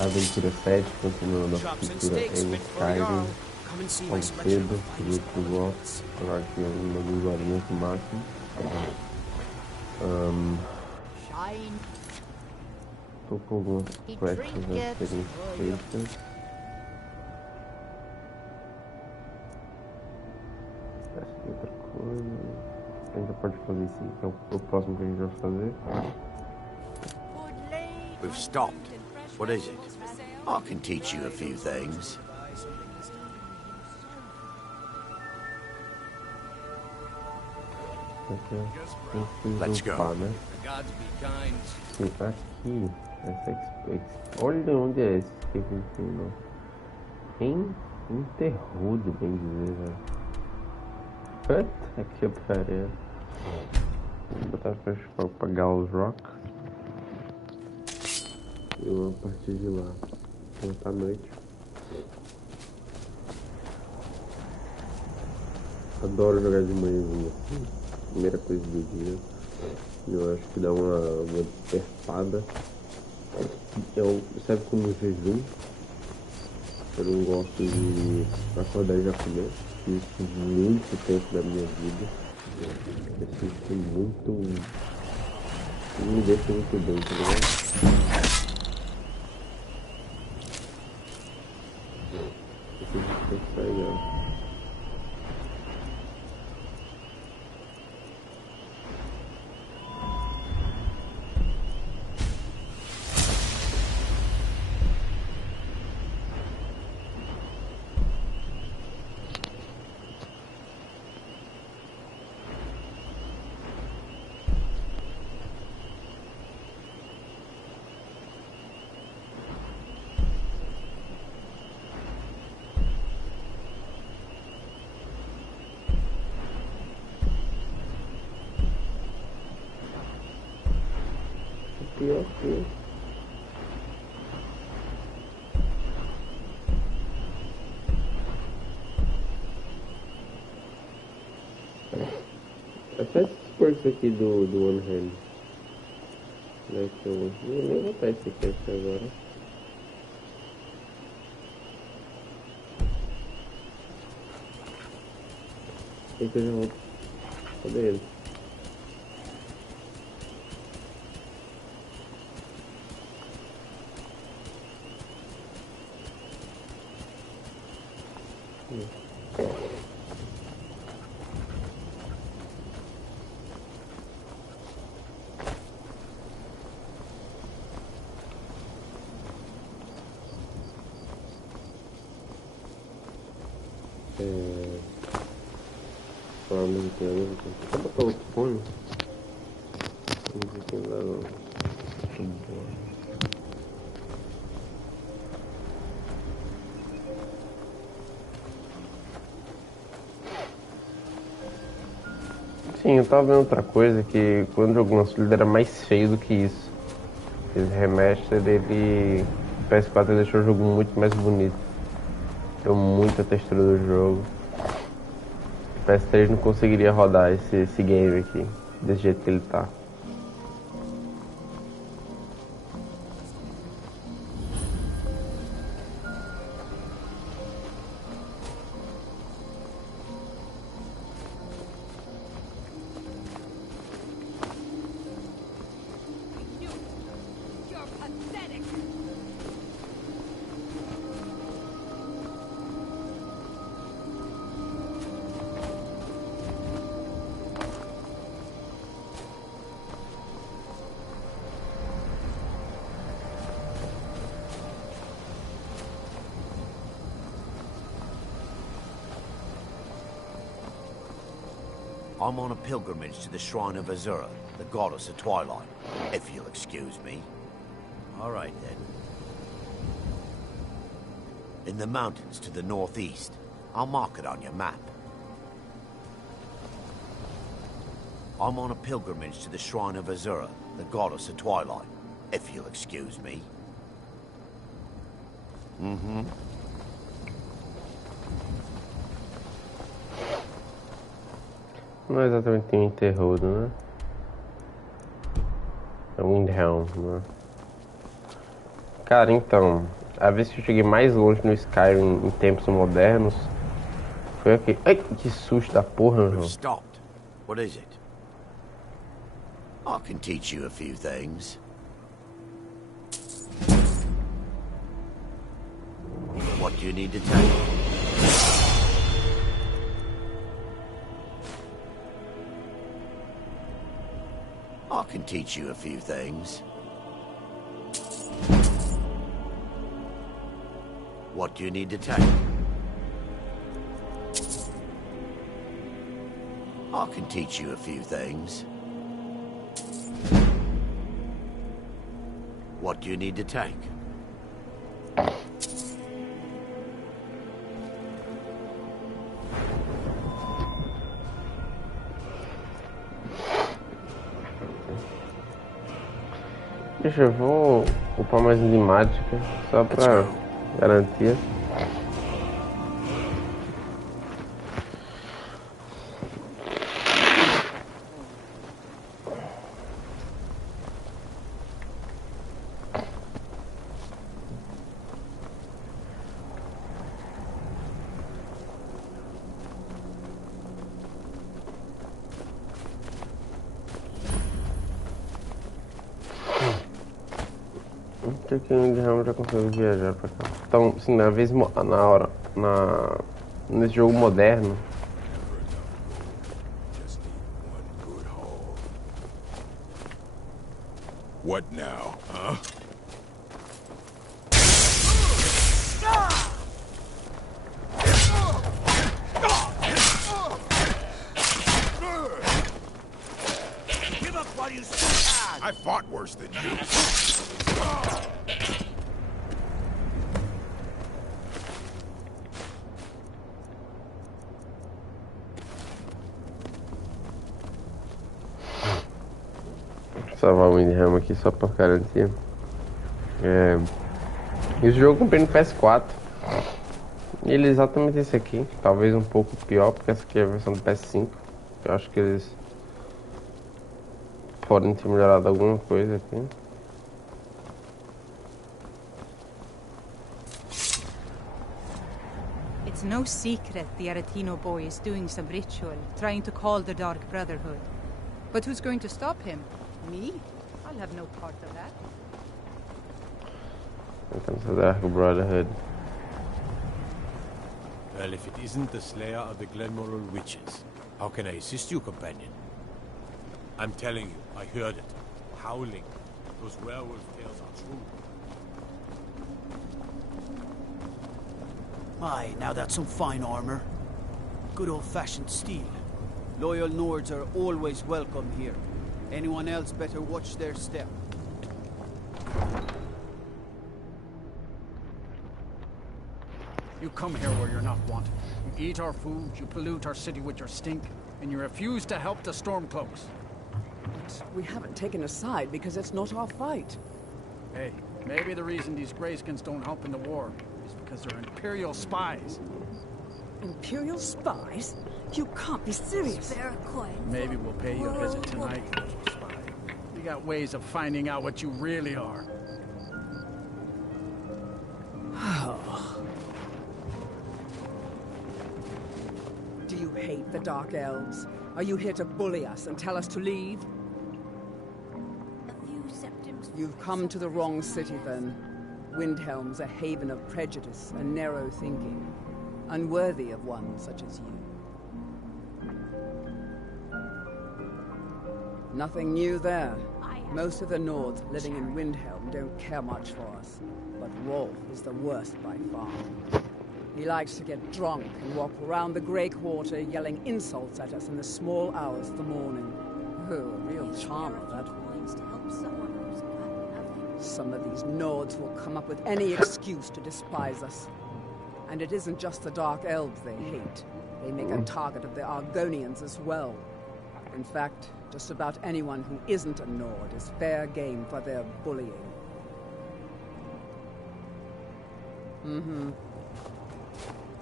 Aventura 7, continuando a cultura em Skyrim, ao cedo, muito gosto, agora aqui umas 2 horinhas no máximo. Tô com algumas quests a serem feitas. Essa aqui é outra coisa. A gente pode fazer isso aqui, que é o próximo que a gente vai fazer. We've stopped. What is it? I can teach you a few things. Let's go. Né? Sim, aqui, olha onde é esse que eu ensino. Enterrudo, bem dizer, velho. Puta que pariu. Vou botar pra apagar os rocks. E uma partir de lá. Então tá noite. Adoro jogar de manhãzinha assim. Primeira coisa do dia. Eu acho que dá uma despertada. Serve como jejum. Eu não gosto de acordar e já comer. Isso muito tempo da minha vida. Eu sinto muito. Não me deixa muito bem, tá ligado? Eu tenho que sair, ó. Aqui. Até esses porcos aqui do One Hand. Né, que eu nem vou botar esse aqui agora. Tem que eu já volto. Cadê ele? Vou botar outro fone. Vamos ver quem dá não. Sim, eu tava vendo outra coisa, que quando o jogo lançou ele era mais feio do que isso. Esse remaster dele, o PS4 deixou o jogo muito mais bonito. Deu muita textura do jogo. O PS3 não conseguiria rodar esse game aqui, desse jeito que ele tá. I'm on a pilgrimage to the shrine of Aventura, the goddess of twilight, if you'll excuse me. All right, then. In the mountains to the northeast. I'll mark it on your map. I'm on a pilgrimage to the shrine of Aventura, the goddess of twilight, if you'll excuse me. Mm-hmm. Não é exatamente um enterro, né? É Windhelm, né? Cara, então, a vez que eu cheguei mais longe no Skyrim em tempos modernos foi aqui. Ai, que susto da porra, We've irmão. stopped. What is it? I can teach you a few things. What do you need to take? I can teach you a few things. What do you need to take? I can teach you a few things. What do you need to take? Deixa eu vou upar mais limática, só pra garantia. Acho que o Ramos já conseguiu viajar pra cá. Então, sim, nesse jogo moderno. What now, huh? Give up while you still can! I fought worse than you. Salvar o Windhelm aqui só pra garantia. Esse jogo eu comprei no PS4. Ele é exatamente esse aqui. Talvez um pouco pior, porque essa aqui é a versão do PS5. Eu acho que eles podem ter melhorado alguma coisa aqui. It's no secret the Aretino boy is doing some ritual, trying to call the Dark Brotherhood. But who's going to stop him? Me? I'll have no part of that. Here comes the Dark Brotherhood. Well, if it isn't the slayer of the Glenmoral witches, how can I assist you, companion? I'm telling you, I heard it. Howling. Those werewolf tales are true. Aye, now that's some fine armor. Good old-fashioned steel. Loyal Nords are always welcome here. Anyone else better watch their step. You come here where you're not wanted. You eat our food, you pollute our city with your stink, and you refuse to help the Stormcloaks. But we haven't taken a side because it's not our fight. Hey, maybe the reason these Greyskins don't help in the war is because they're Imperial spies. Imperial spies? You can't be serious. Maybe we'll pay you a visit tonight, spy. We got ways of finding out what you really are. Do you hate the Dark Elves? Are you here to bully us and tell us to leave? You've come to the wrong city, then. Windhelm's a haven of prejudice and narrow thinking, unworthy of one such as you. Nothing new there. Most of the Nords living in Windhelm don't care much for us, but Rolf is the worst by far. He likes to get drunk and walk around the Grey Quarter yelling insults at us in the small hours of the morning. Oh, a real charmer, that one. Some of these Nords will come up with any excuse to despise us. And it isn't just the Dark Elves they hate. They make a target of the Argonians as well. In fact, just about anyone who isn't a Nord is fair game for their bullying.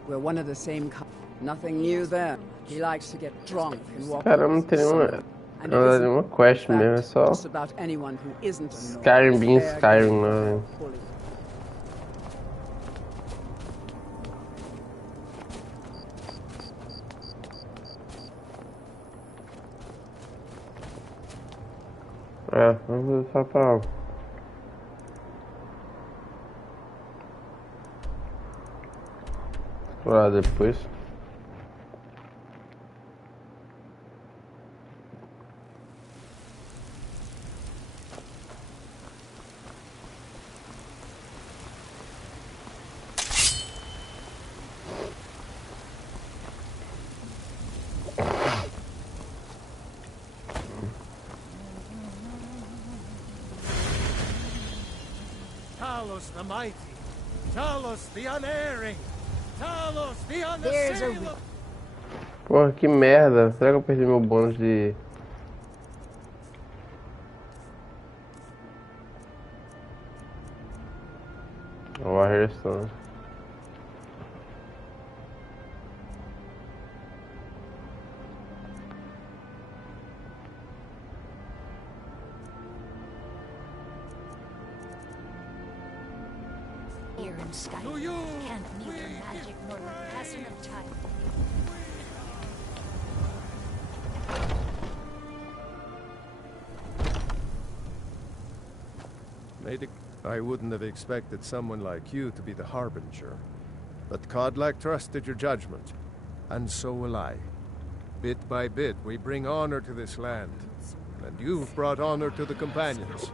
We're one of the same kind. Nothing new there. He likes to get drunk and walk Cara, não tem nenhuma. And Não it é isn't, nenhuma quest in mesmo, é fact, só just about anyone who isn't a Nord Skyrim is being fair Skyrim, game for né? their bully. É, vamos só pra explorar depois. Talos the mighty, Talos the unerring, Talos the There's a unassailable. Porra, que merda. Será que eu perdi meu bônus de... Warrior Stone. here in Sky. To you, Can't neither we magic nor the passing of time. I wouldn't have expected someone like you to be the Harbinger. But Kodlak trusted your judgment, and so will I. Bit by bit, we bring honor to this land, and you've brought honor to the companions.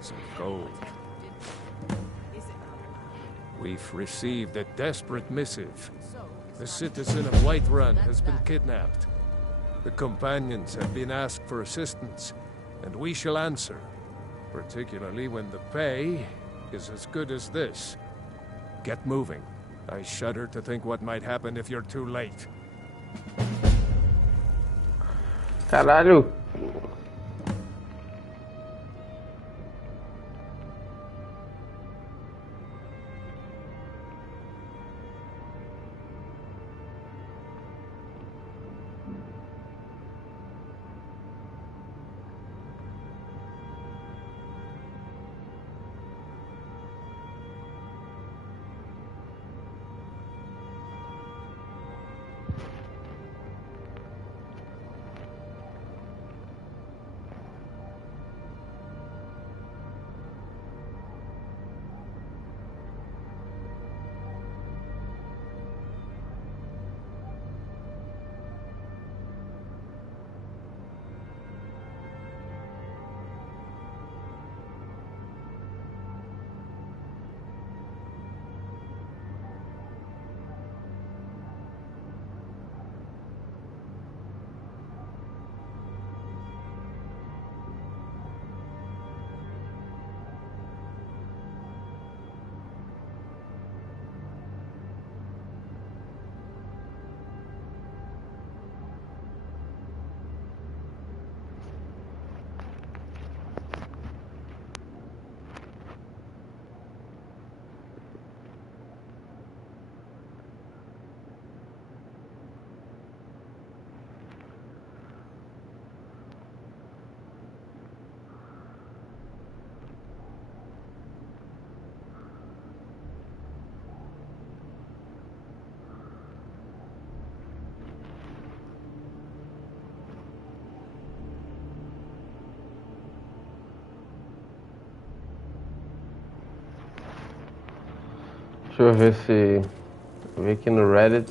Some gold. We've received a desperate missive. The citizen of Whiterun has been kidnapped. The companions have been asked for assistance, and we shall answer. Particularly when the pay is as good as this. Get moving. I shudder to think what might happen if you're too late. Caralho. Deixa eu ver se... ver aqui no Reddit.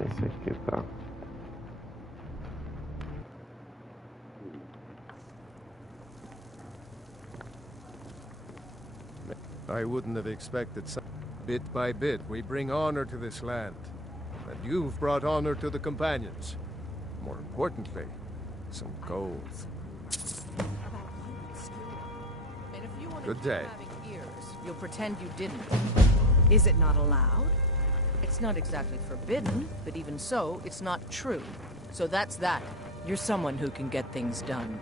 Esse aqui tá. I wouldn't have expected some... Bit by bit, we bring honor to this land. And you've brought honor to the companions. More importantly, some gold. And if you want Good to day. keep having ears, you'll pretend you didn't. Is it not allowed? It's not exactly forbidden, but even so, it's not true. So that's that. You're someone who can get things done.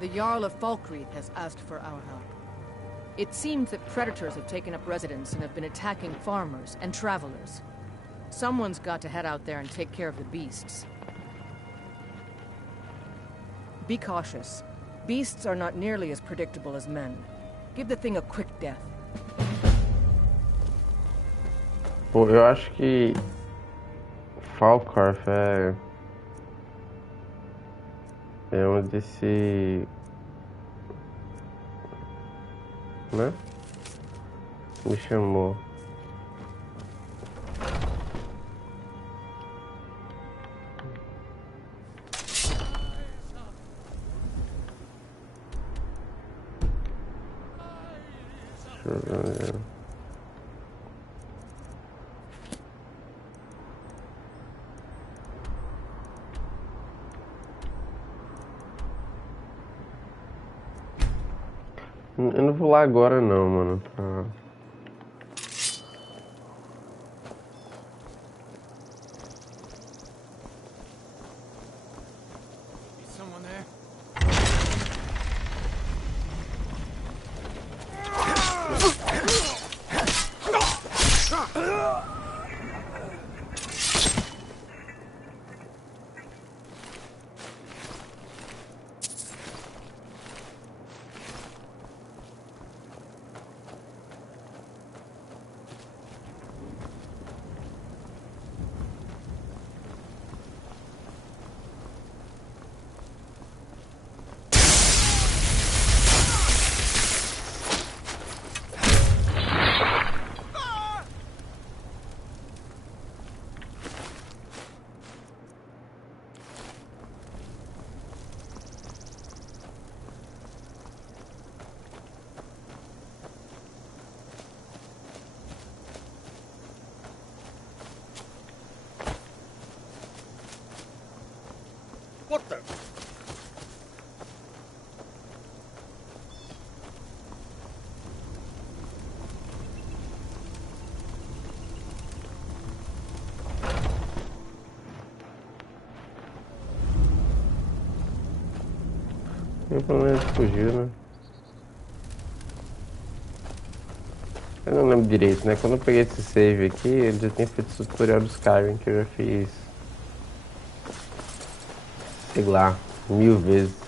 The Jarl of Falkreath has asked for our help. It seems that predators have taken up residence and have been attacking farmers and travelers. Someone's got to head out there and take care of the beasts. Be cautious. Beasts are not nearly as predictable as men. Give the thing a quick death. Pô, eu acho que Falcorf é onde esse, né? Me chamou. Deixa eu ver. Eu não vou lá agora não, mano. Someone there? What the? Eu pelo menos fugiu, né? Eu não lembro direito, né? Quando eu peguei esse save aqui, ele já tinha feito esse tutorial do Skyrim que eu já fiz, sei lá, 1000 vezes.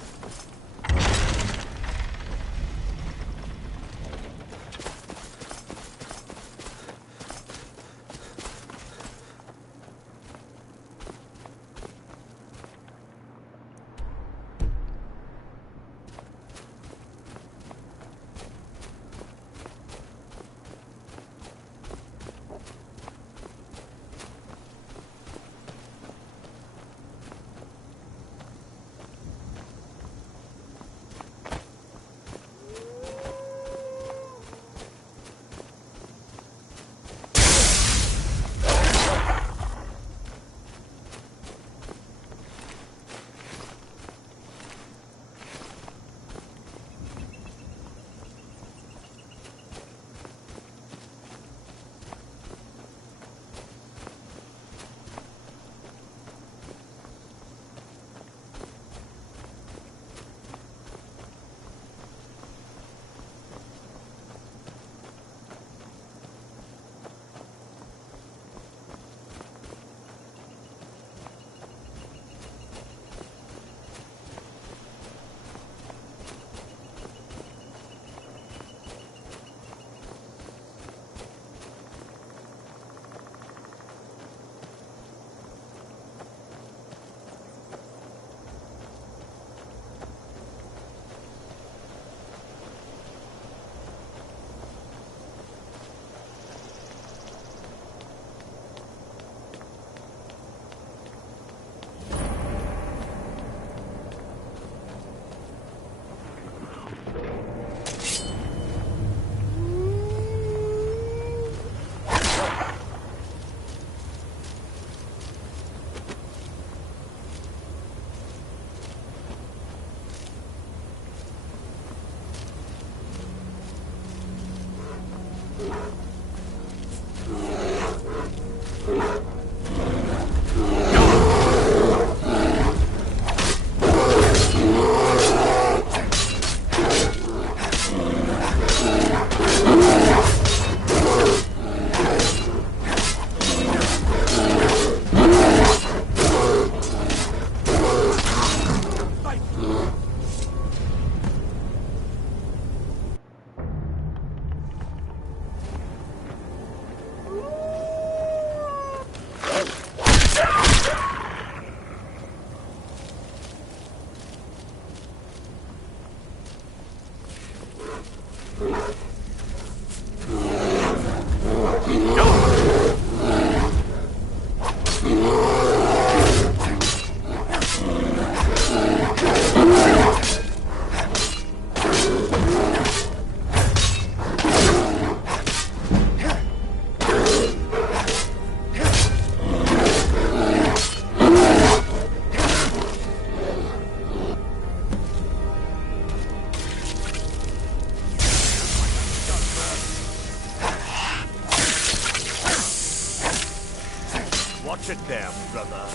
Watch it there, brother.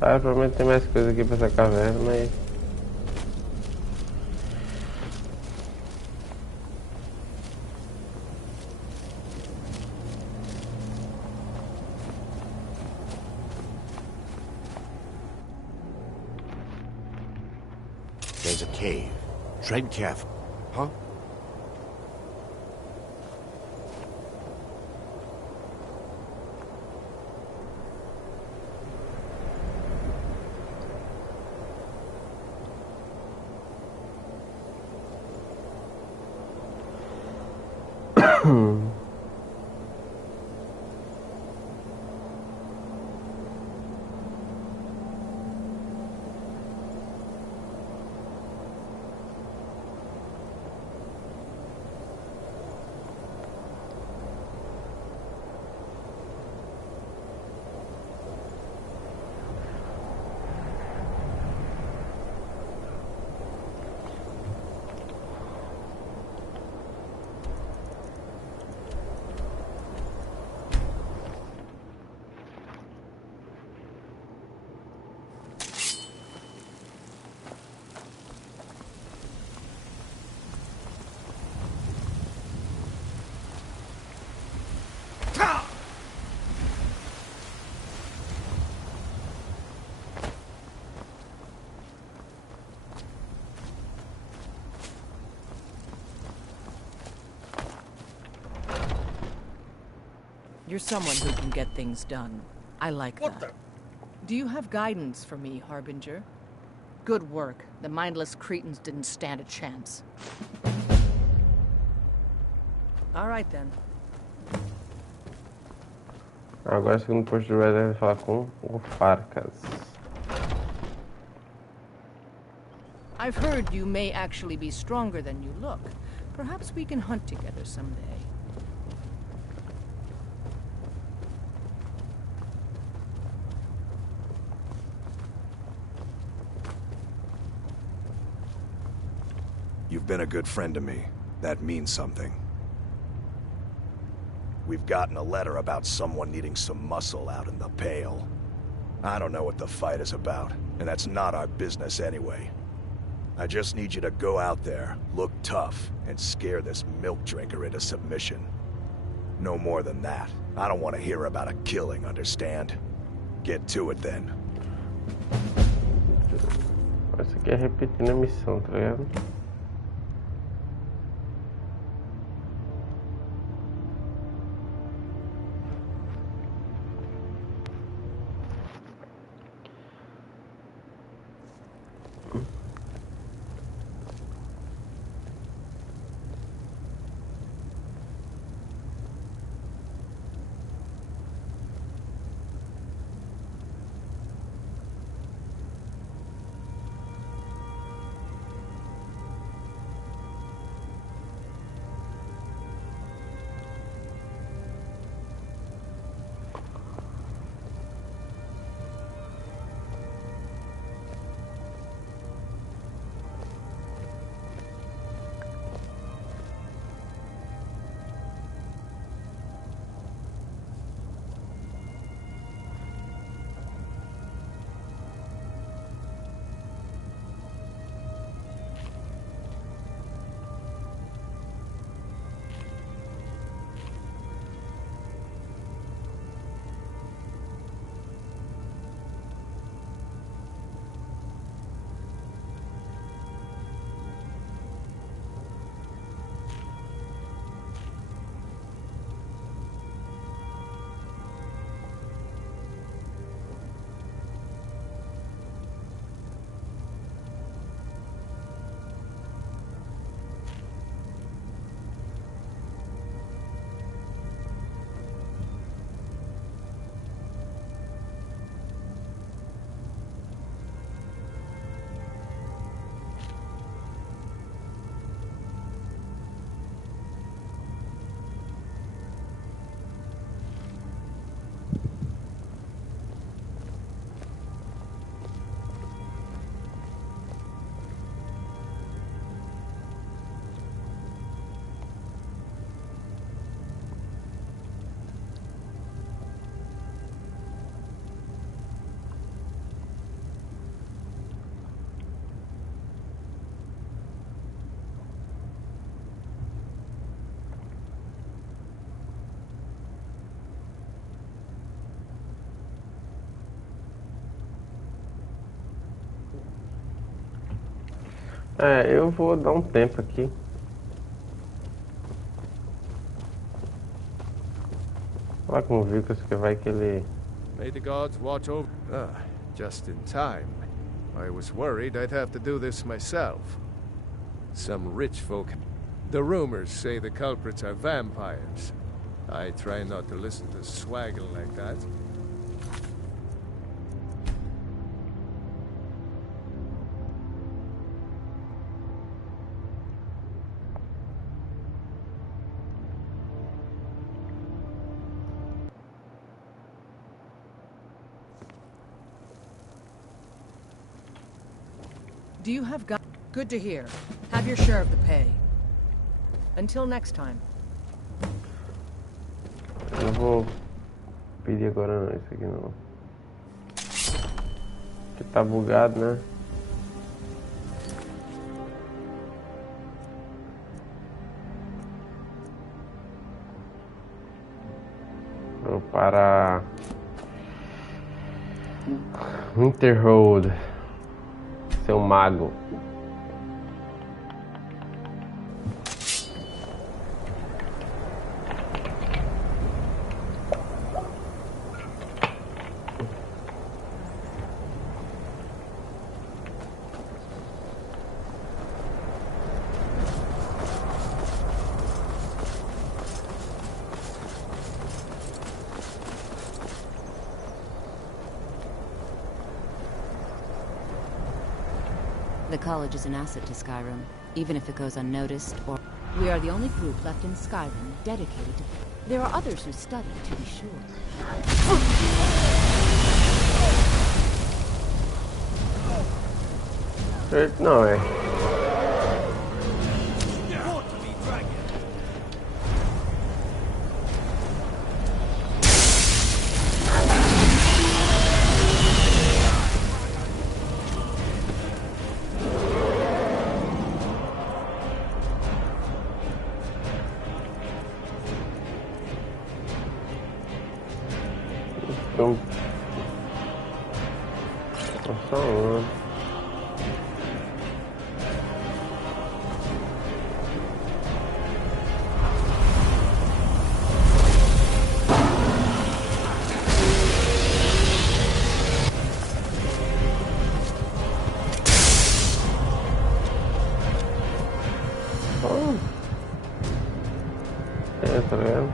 Ah, provavelmente tem mais coisa aqui pra essa caverna, mas... There's a cave. Tread careful. Huh? You're someone who can get things done. I like that. Do you have guidance for me, Harbinger? Good work. The mindless cretins didn't stand a chance. All right, then. Agora, segundo o posto de vai deve falar com o Farcas. I've heard you may actually be stronger than you look. Perhaps we can hunt together someday. You've been a good friend to me. That means something. We've gotten a letter about someone needing some muscle out in the Pale. I don't know what the fight is about, and that's not our business anyway. I just need you to go out there, look tough, and scare this milk drinker into submission. No more than that. I don't want to hear about a killing, understand? Get to it then. Isso aqui é repetindo a missão, tá ligado? É, eu vou dar um tempo aqui. Falar com o Vicus que vai que ele... May the gods watch over... Ah, just in time. I was worried I'd have to do this myself. Some rich folk... The rumors say the culprits are vampires. I try not to listen to swaggle like that. Do you have gun? Good to hear. Have your share of the pay. Until next time. Eu não vou pedir agora não, isso aqui não. Que tá bugado, né? Vou para Winterhold, seu mago. The college is an asset to Skyrim, even if it goes unnoticed or... We are the only group left in Skyrim dedicated to... There are others who study, to be sure. Não é. Tá vendo?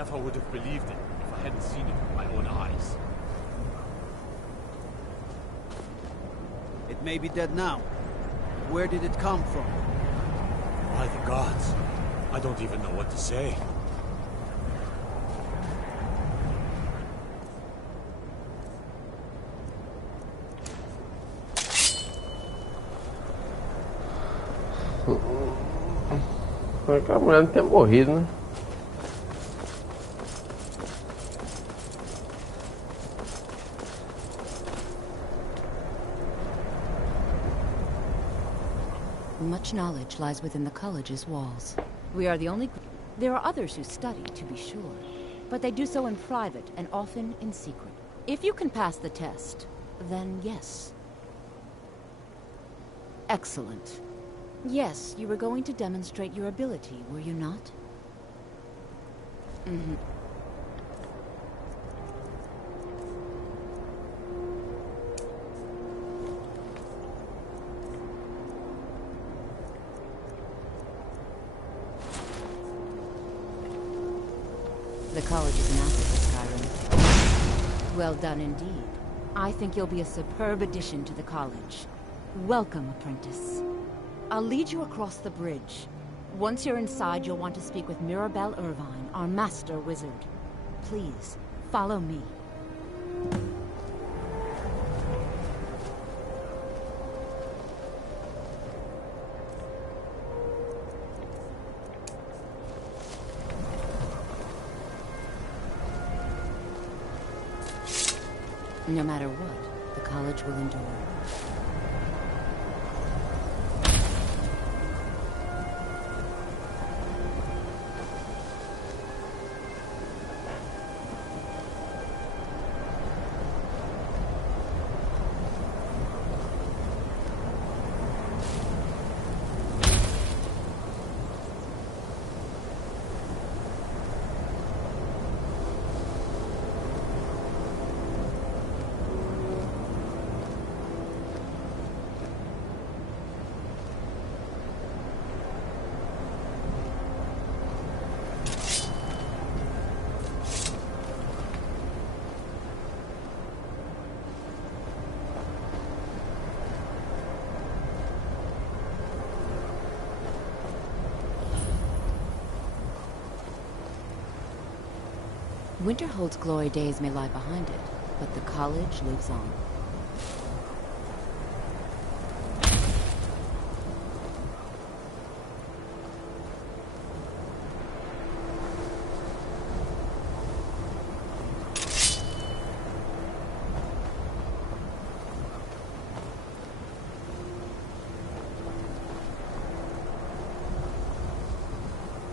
never would have believed it if I hadn't seen it with my own eyes. It may be dead now. Where did it come from? By the gods, I don't even know what to say. Aquela mulher não tinha morrido, né? Much knowledge lies within the college's walls. We are the only group. There are others who study, to be sure, but they do so in private and often in secret. If you can pass the test, then yes. Excellent. Yes, you were going to demonstrate your ability, were you not? Mm-hmm. The college is an asset to Skyrim. Well done indeed. I think you'll be a superb addition to the college. Welcome, apprentice. I'll lead you across the bridge. Once you're inside, you'll want to speak with Mirabelle Irvine, our master wizard. Please, follow me. No matter what, the college will endure. Winterhold's glory days may lie behind it, but the college lives on.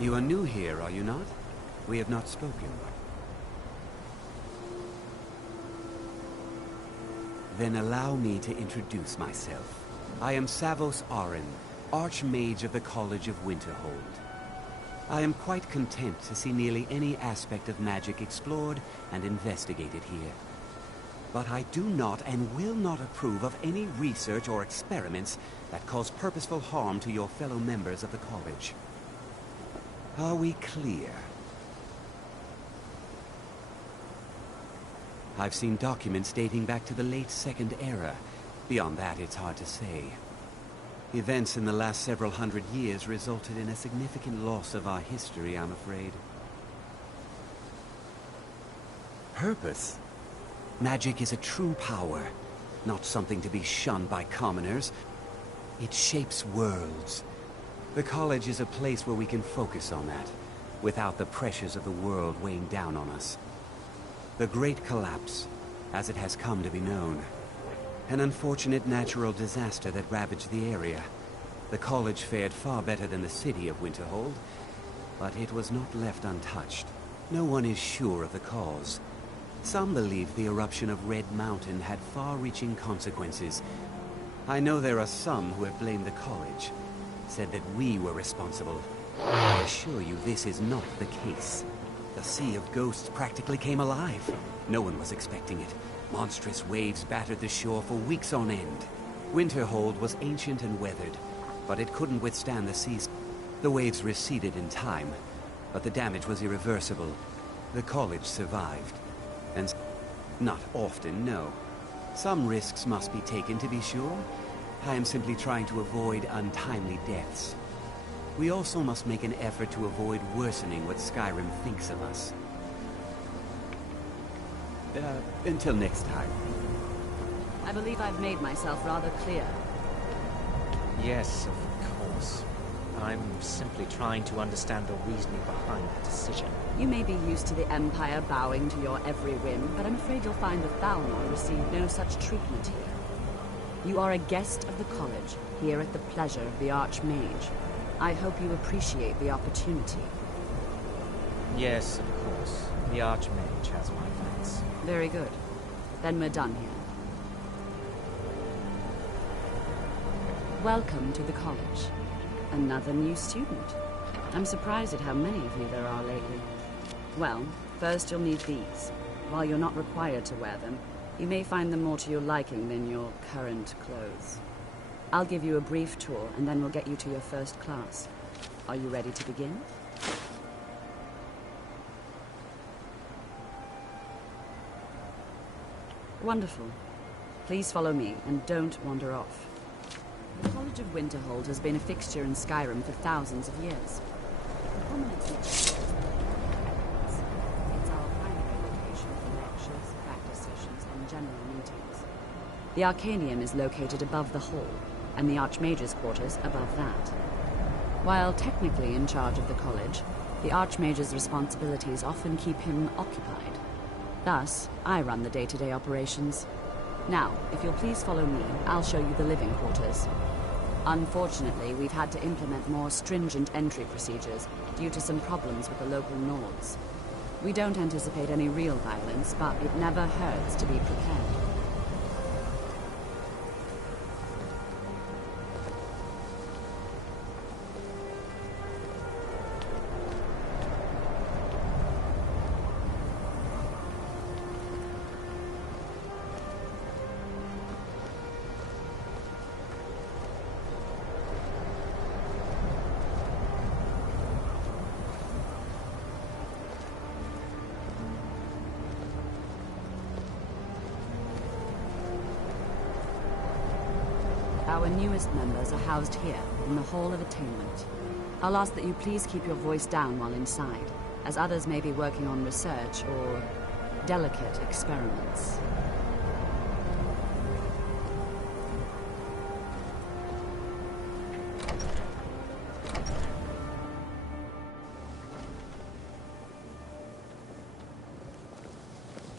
You are new here, are you not? We have not spoken. Then allow me to introduce myself. I am Savos Arin, Archmage of the College of Winterhold. I am quite content to see nearly any aspect of magic explored and investigated here. But I do not and will not approve of any research or experiments that cause purposeful harm to your fellow members of the college. Are we clear? I've seen documents dating back to the late Second Era. Beyond that, it's hard to say. Events in the last several hundred years resulted in a significant loss of our history, I'm afraid. Purpose? Magic is a true power, not something to be shunned by commoners. It shapes worlds. The college is a place where we can focus on that, without the pressures of the world weighing down on us. The Great Collapse, as it has come to be known. An unfortunate natural disaster that ravaged the area. The college fared far better than the city of Winterhold, but it was not left untouched. No one is sure of the cause. Some believe the eruption of Red Mountain had far-reaching consequences. I know there are some who have blamed the college, said that we were responsible. I assure you this is not the case. The Sea of Ghosts practically came alive. No one was expecting it. Monstrous waves battered the shore for weeks on end. Winterhold was ancient and weathered, but it couldn't withstand the seas. The waves receded in time, but the damage was irreversible. The college survived. And not often, no. Some risks must be taken, to be sure. I am simply trying to avoid untimely deaths. We also must make an effort to avoid worsening what Skyrim thinks of us. Until next time. I believe I've made myself rather clear. Yes, of course. I'm simply trying to understand the reasoning behind the decision. You may be used to the Empire bowing to your every whim, but I'm afraid you'll find the Thalmor receive no such treatment here. You are a guest of the college, here at the pleasure of the Archmage. I hope you appreciate the opportunity. Yes, of course. The Archmage has my thanks. Very good. Then we're done here. Welcome to the college. Another new student. I'm surprised at how many of you there are lately. Well, first you'll need these. While you're not required to wear them, you may find them more to your liking than your current clothes. I'll give you a brief tour, and then we'll get you to your first class. Are you ready to begin? Wonderful. Please follow me, and don't wander off. The College of Winterhold has been a fixture in Skyrim for thousands of years. It's our primary location for lectures, practice sessions, and general meetings. The Arcanium is located above the hall, and the Archmage's quarters above that. While technically in charge of the college, the Archmage's responsibilities often keep him occupied. Thus, I run the day-to-day operations. Now, if you'll please follow me, I'll show you the living quarters. Unfortunately, we've had to implement more stringent entry procedures due to some problems with the local Nords. We don't anticipate any real violence, but it never hurts to be prepared. Our newest members are housed here, in the Hall of Attainment. I'll ask that you please keep your voice down while inside, as others may be working on research or delicate experiments.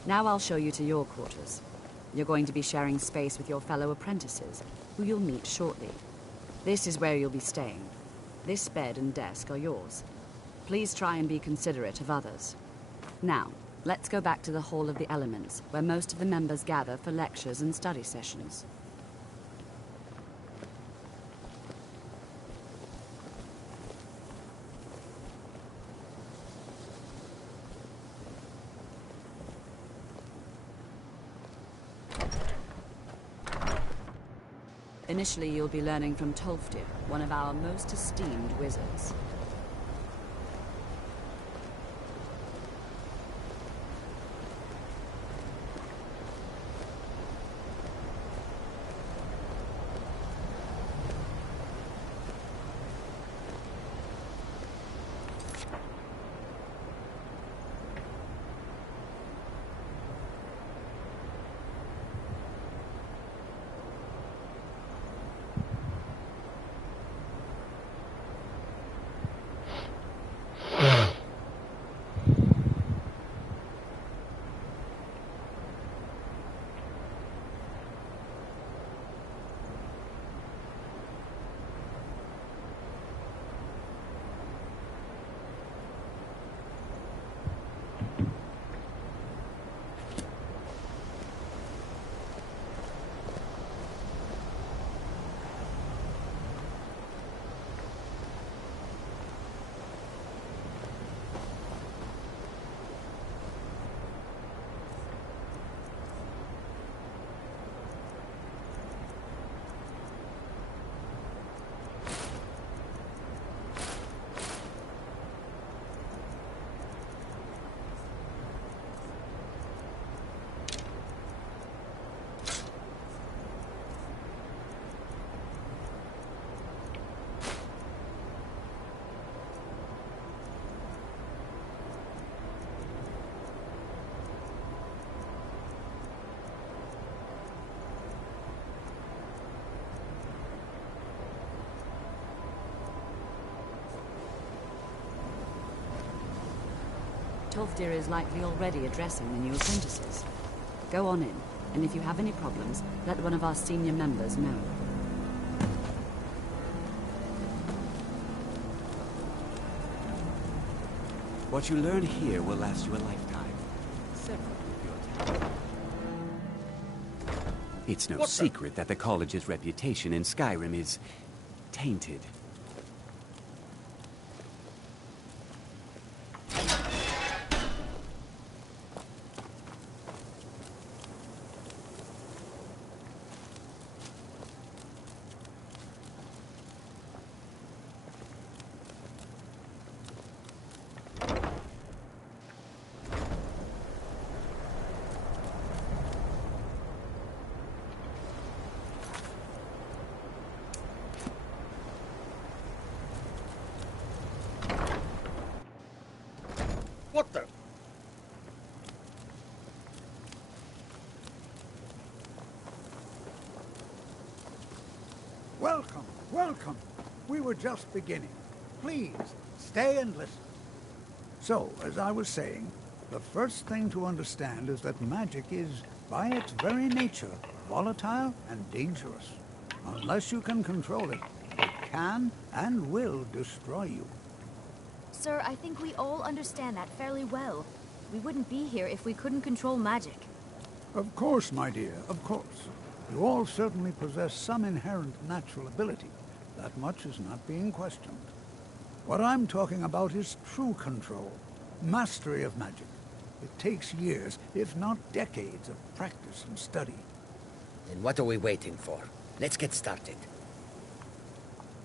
Now I'll show you to your quarters. You're going to be sharing space with your fellow apprentices, who you'll meet shortly. This is where you'll be staying. This bed and desk are yours. Please try and be considerate of others. Now, let's go back to the Hall of the Elements, where most of the members gather for lectures and study sessions. Initially, you'll be learning from Tolfdir, one of our most esteemed wizards. Tolfdir is likely already addressing the new apprentices. Go on in, and if you have any problems, let one of our senior members know. What you learn here will last you a lifetime. Several of your time. It's no secret that the college's reputation in Skyrim is tainted. What the? Welcome, welcome. We were just beginning. Please, stay and listen. So, as I was saying, the first thing to understand is that magic is, by its very nature, volatile and dangerous. Unless you can control it, it can and will destroy you. Sir, I think we all understand that fairly well. We wouldn't be here if we couldn't control magic. Of course, my dear, of course. You all certainly possess some inherent natural ability. That much is not being questioned. What I'm talking about is true control, mastery of magic. It takes years, if not decades, of practice and study. Then what are we waiting for? Let's get started.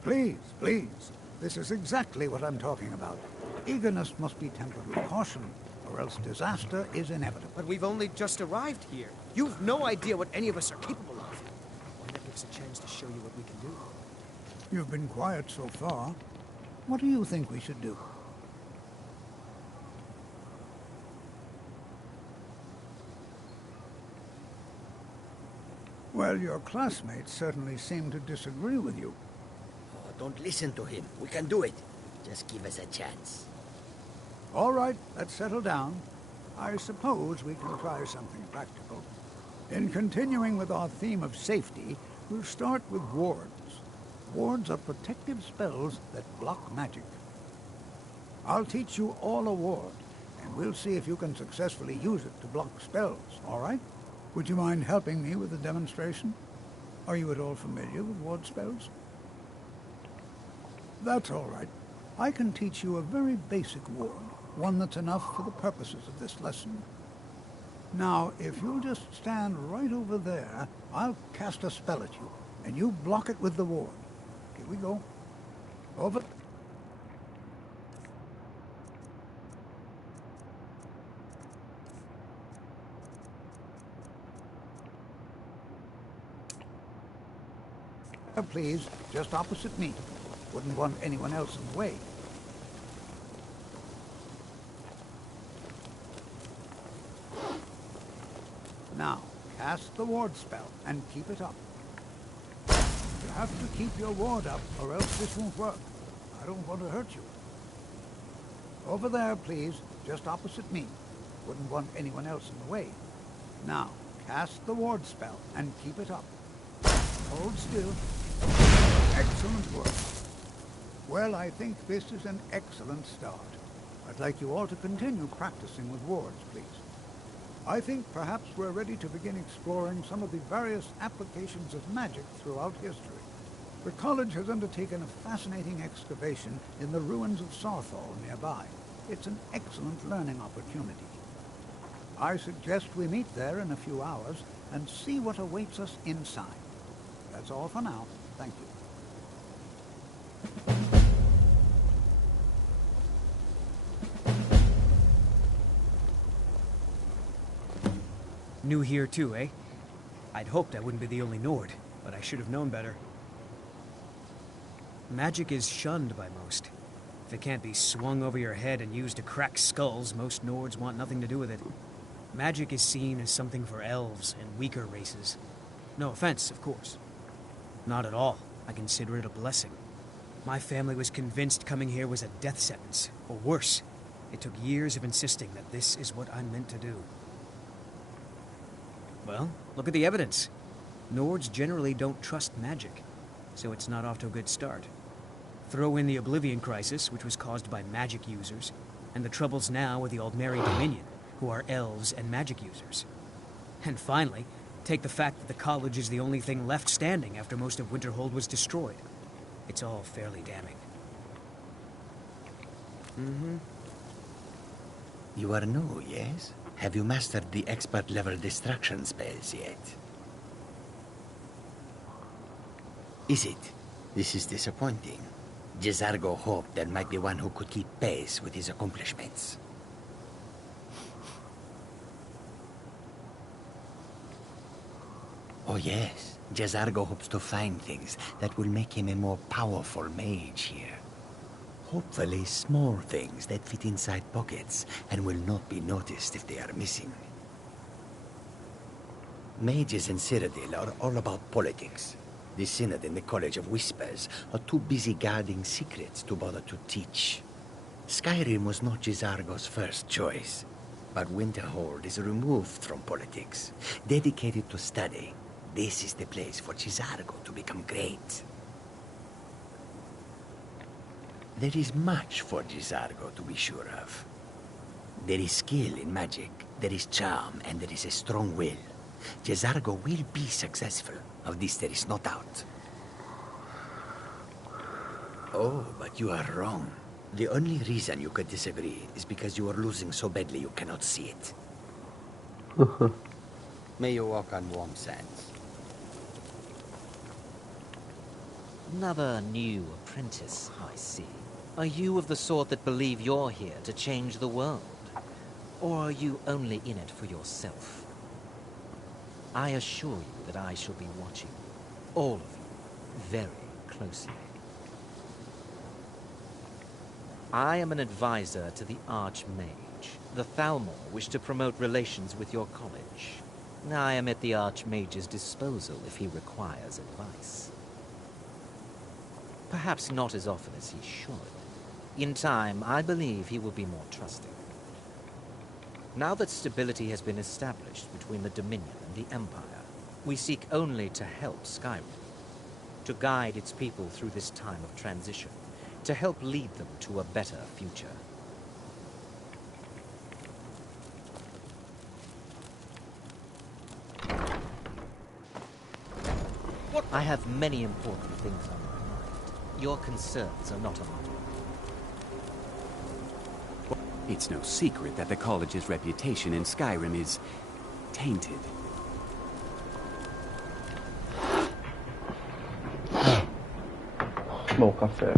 Please, please. This is exactly what I'm talking about. Eagerness must be tempered with caution, or else disaster is inevitable. But we've only just arrived here. You've no idea what any of us are capable of. Why not give us a chance to show you what we can do? You've been quiet so far. What do you think we should do? Well, your classmates certainly seem to disagree with you. Oh, don't listen to him. We can do it. Just give us a chance. All right, let's settle down. I suppose we can try something practical. In continuing with our theme of safety, we'll start with wards. Wards are protective spells that block magic. I'll teach you all a ward, and we'll see if you can successfully use it to block spells, all right? Would you mind helping me with the demonstration? Are you at all familiar with ward spells? That's all right. I can teach you a very basic ward, one that's enough for the purposes of this lesson. Now, if you'll just stand right over there, I'll cast a spell at you, and you block it with the ward. Here we go. Over. Please, just opposite me. Wouldn't want anyone else in the way. Now, cast the ward spell and keep it up. You have to keep your ward up, or else this won't work. I don't want to hurt you. Over there, please, just opposite me. Wouldn't want anyone else in the way. Now, cast the ward spell and keep it up. Hold still. Excellent work. Well, I think this is an excellent start. I'd like you all to continue practicing with wards, please. I think perhaps we're ready to begin exploring some of the various applications of magic throughout history. The college has undertaken a fascinating excavation in the ruins of Sarthal nearby. It's an excellent learning opportunity. I suggest we meet there in a few hours and see what awaits us inside. That's all for now. Thank you. New here too, eh? I'd hoped I wouldn't be the only Nord, but I should have known better. Magic is shunned by most. If it can't be swung over your head and used to crack skulls, most Nords want nothing to do with it. Magic is seen as something for elves and weaker races. No offense, of course. Not at all. I consider it a blessing. My family was convinced coming here was a death sentence, or worse. It took years of insisting that this is what I'm meant to do. Well, look at the evidence. Nords generally don't trust magic, so it's not off to a good start. Throw in the Oblivion Crisis, which was caused by magic users, and the troubles now with the Aldmeri Dominion, who are elves and magic users. And finally, take the fact that the college is the only thing left standing after most of Winterhold was destroyed. It's all fairly damning. You are new, yes? Have you mastered the expert-level distraction spells yet? Is it? This is disappointing. Jezargo hoped there might be one who could keep pace with his accomplishments. Oh yes, Jezargo hopes to find things that will make him a more powerful mage here. Hopefully small things that fit inside pockets and will not be noticed if they are missing. Mages in Cyrodiil are all about politics. The Synod and the College of Whispers are too busy guarding secrets to bother to teach. Skyrim was not Jezargo's first choice, but Winterhold is removed from politics, dedicated to study. This is the place for Jezargo to become great. There is much for Jezargo to be sure of. There is skill in magic, there is charm, and there is a strong will. Jezargo will be successful. Of this there is no doubt. Oh, but you are wrong. The only reason you could disagree is because you are losing so badly you cannot see it. May you walk on warm sands. Another new apprentice, I see. Are you of the sort that believe you're here to change the world? Or are you only in it for yourself? I assure you that I shall be watching all of you very closely. I am an advisor to the Archmage. The Thalmor wish to promote relations with your college. I am at the Archmage's disposal if he requires advice. Perhaps not as often as he should. In time, I believe he will be more trusting. Now that stability has been established between the Dominion and the Empire, we seek only to help Skyrim, to guide its people through this time of transition, to help lead them to a better future. I have many important things on my mind. Your concerns are not among them. It's no secret that the college's reputation in Skyrim is tainted. Bom café.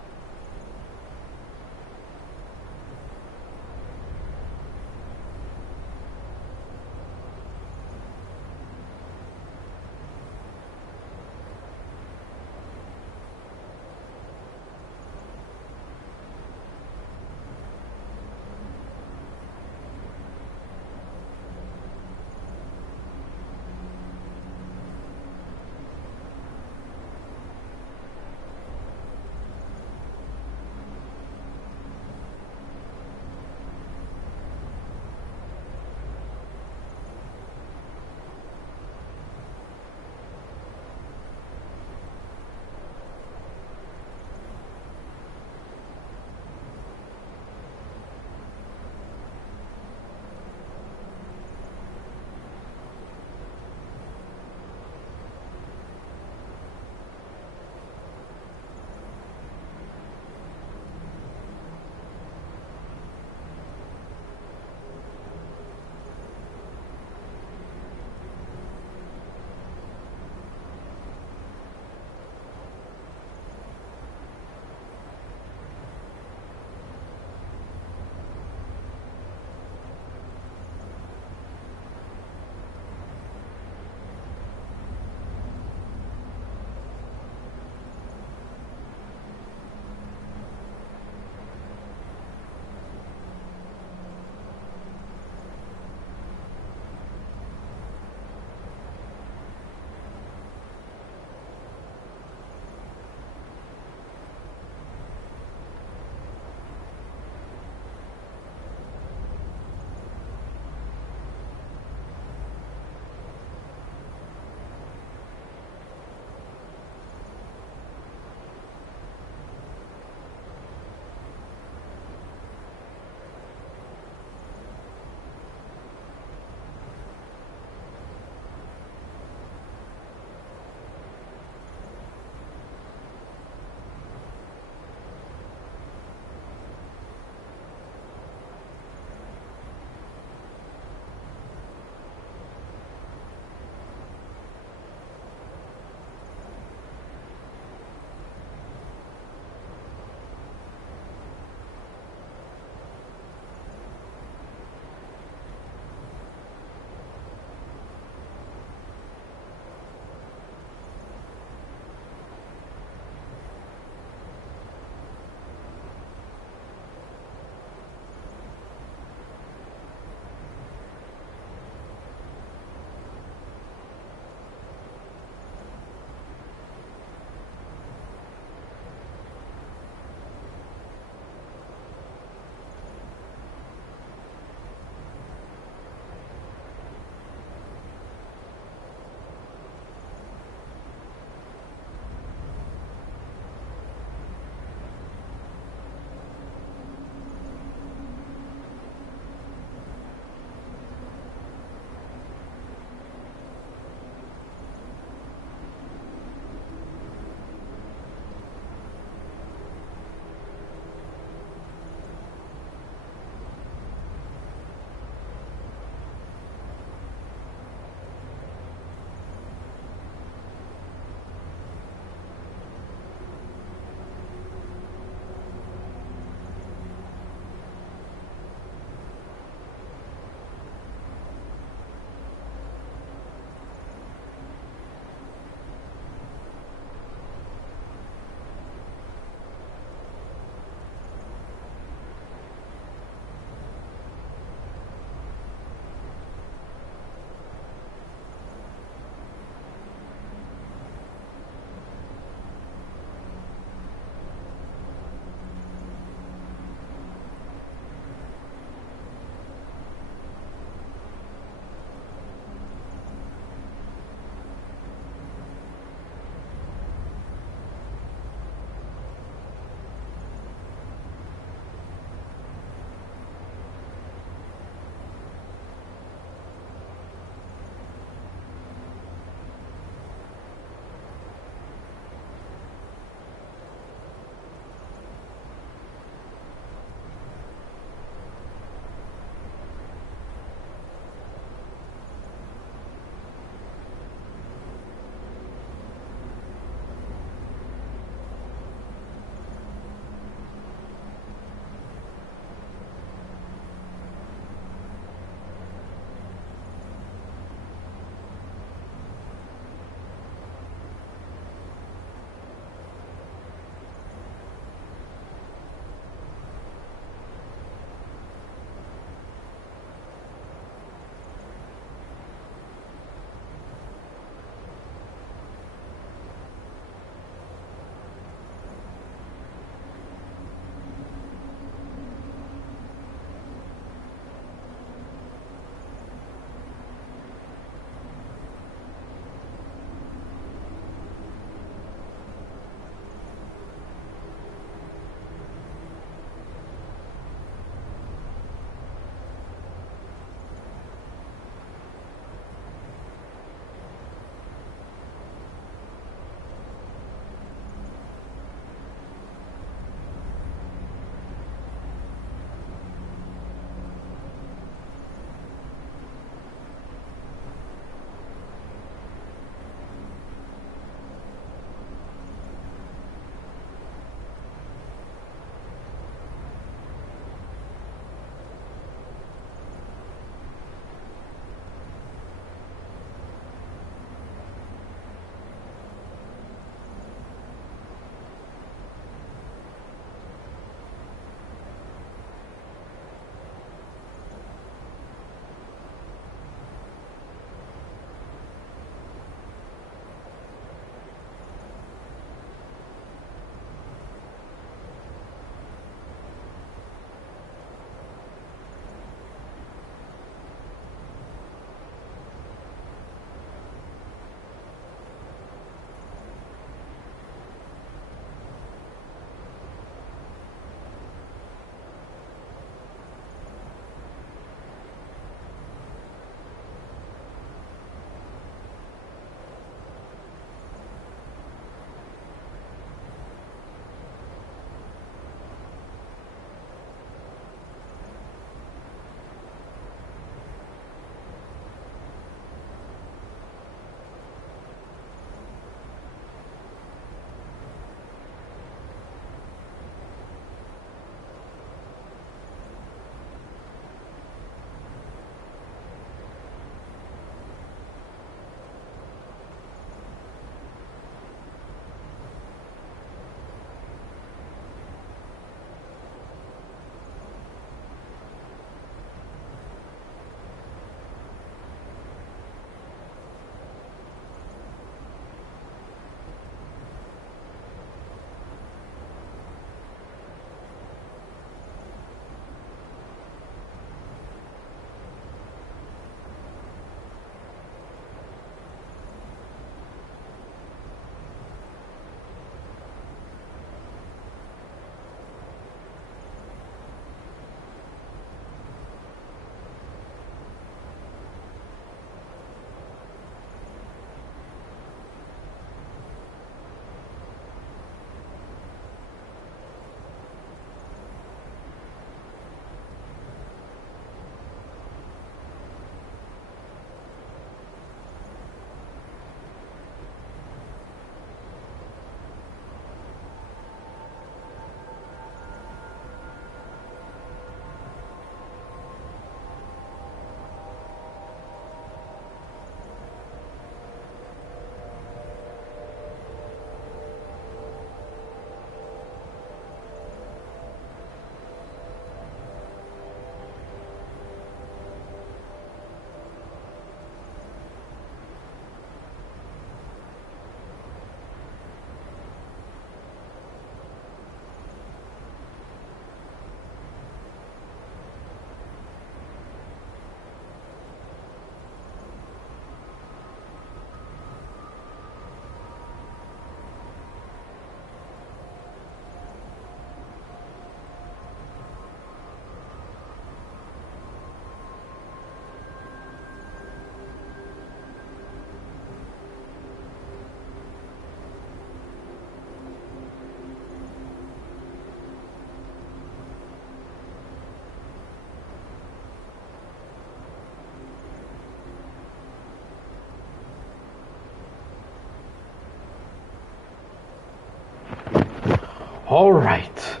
Alright.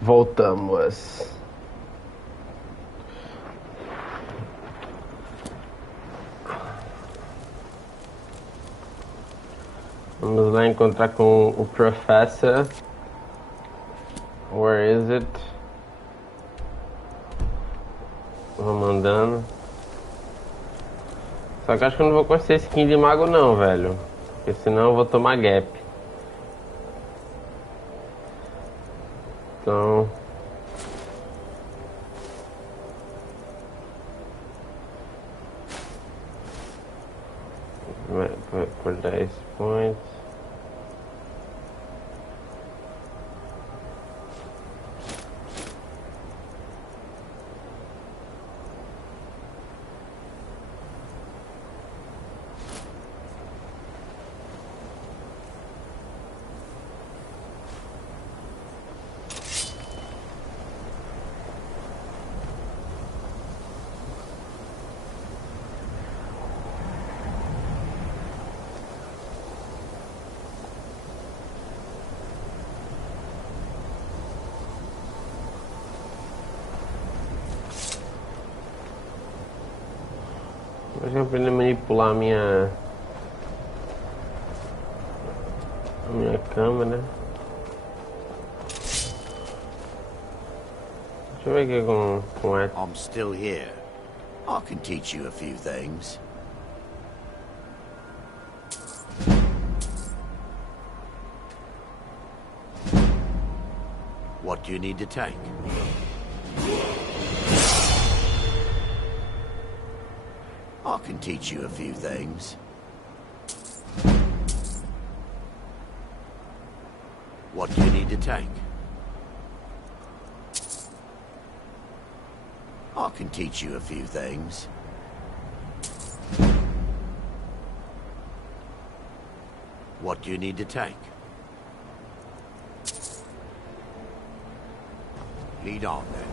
Voltamos. Vamos lá encontrar com o Professor. Where is it? Vamos andando. Só que acho que eu não vou conseguir skin de mago não, velho. Porque senão eu vou tomar gap. Então... por 10 points. Acho que eu aprendi a manipular a minha câmera. Deixa eu ver aqui com essa. I'm still here. I can teach you a few things. What do you need to take? I can teach you a few things. What do you need to take? I can teach you a few things. What do you need to take? Lead on then.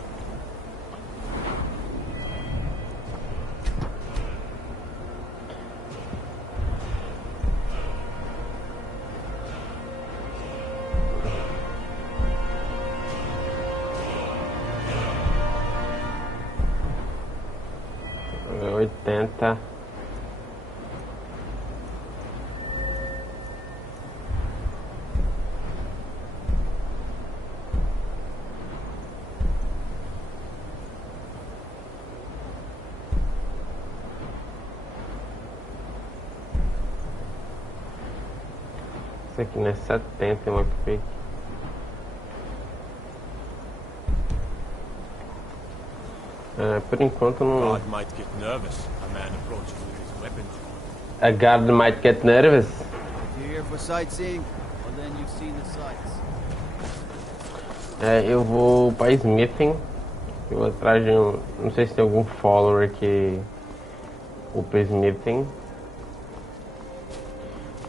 Tenta. Isso aqui não é 70 em lockpick. Por enquanto não. Guard might get nervous. A man approaches with his weapon drawn. A guard might get nervous. If you're here for sightseeing, well then you've seen the sights. Eu vou para Smithing. Eu vou atrás de um. Não sei se tem algum follower que upa Smithing.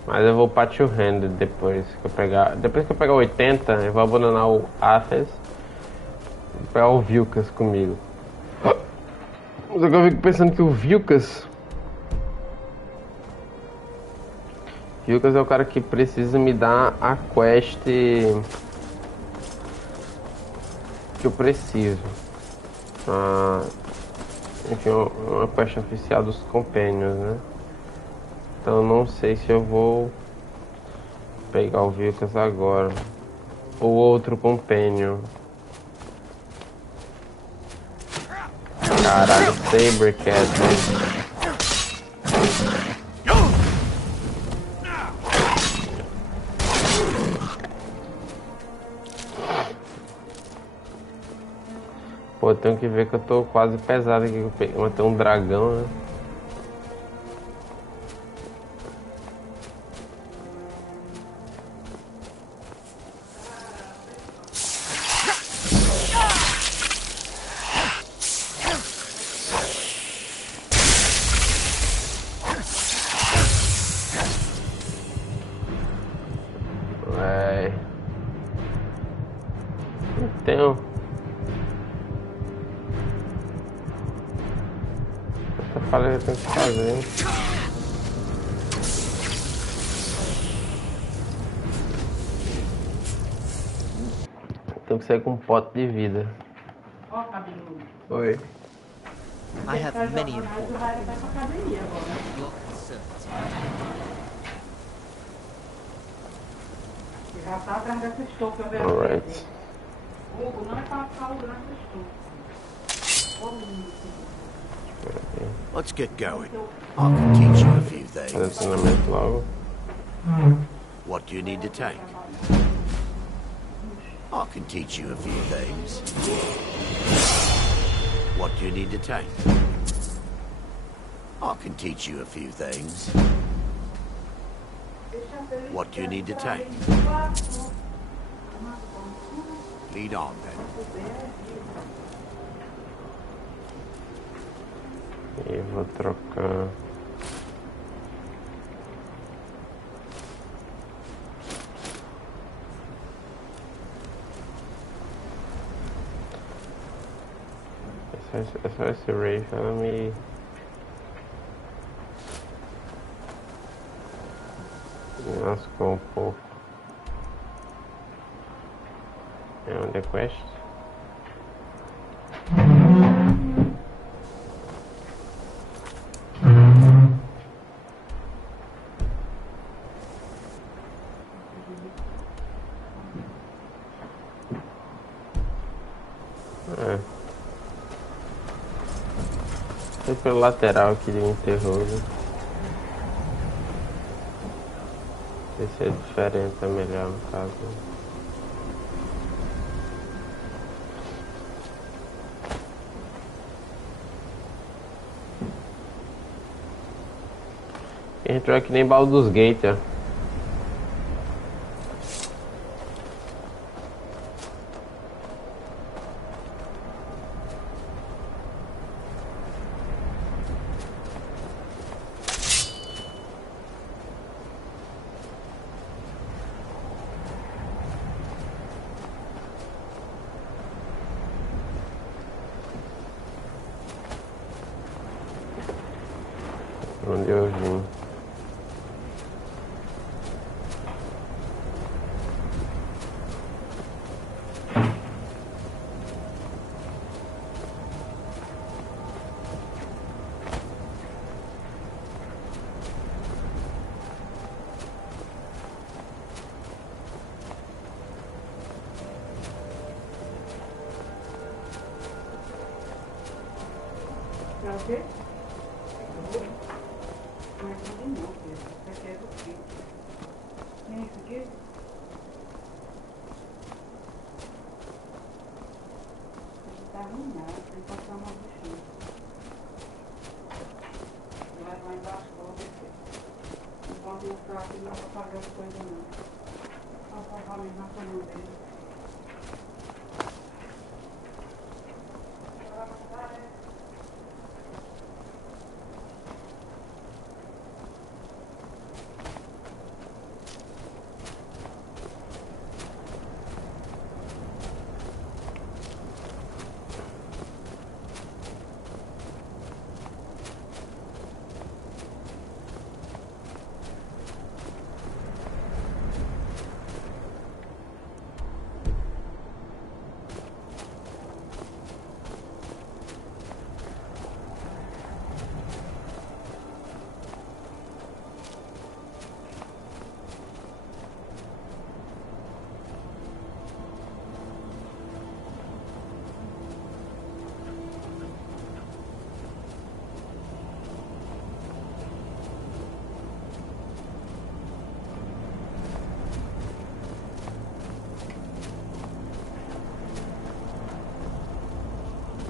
Mas eu vou para Two-Handed depois que eu pegar. Depois que eu pegar 80, eu vou abandonar o Athens e pegar o Vilcas comigo. Mas agora eu fico pensando que o Vilcas é o cara que precisa me dar a quest que eu preciso. Enfim, uma quest oficial dos Companions, né? Então não sei se eu vou pegar o Vilcas agora. Ou outro Companion. Caralho, Sabercat, né? Pô, eu tenho que ver que eu tô quase pesado aqui. Eu matei um dragão, né? Então, essa falha eu tenho que fazer, hein? Tem que sair com um pote de vida. Oi. I have many important things. Your concerns. Alright. Let's get going. I can teach you a few things. What do you need to take? I can teach you a few things. What do you need to take? I can teach you a few things. What do you need to take? Lead on then. E vou trocar. É só esse Wraith, ela me lascou um pouco. É onde é quest? Foi pelo lateral aqui de um terror. Esse é diferente, é melhor no caso. Entrou aqui nem Baldur's Gate, ó. Onde eu vim. Okay.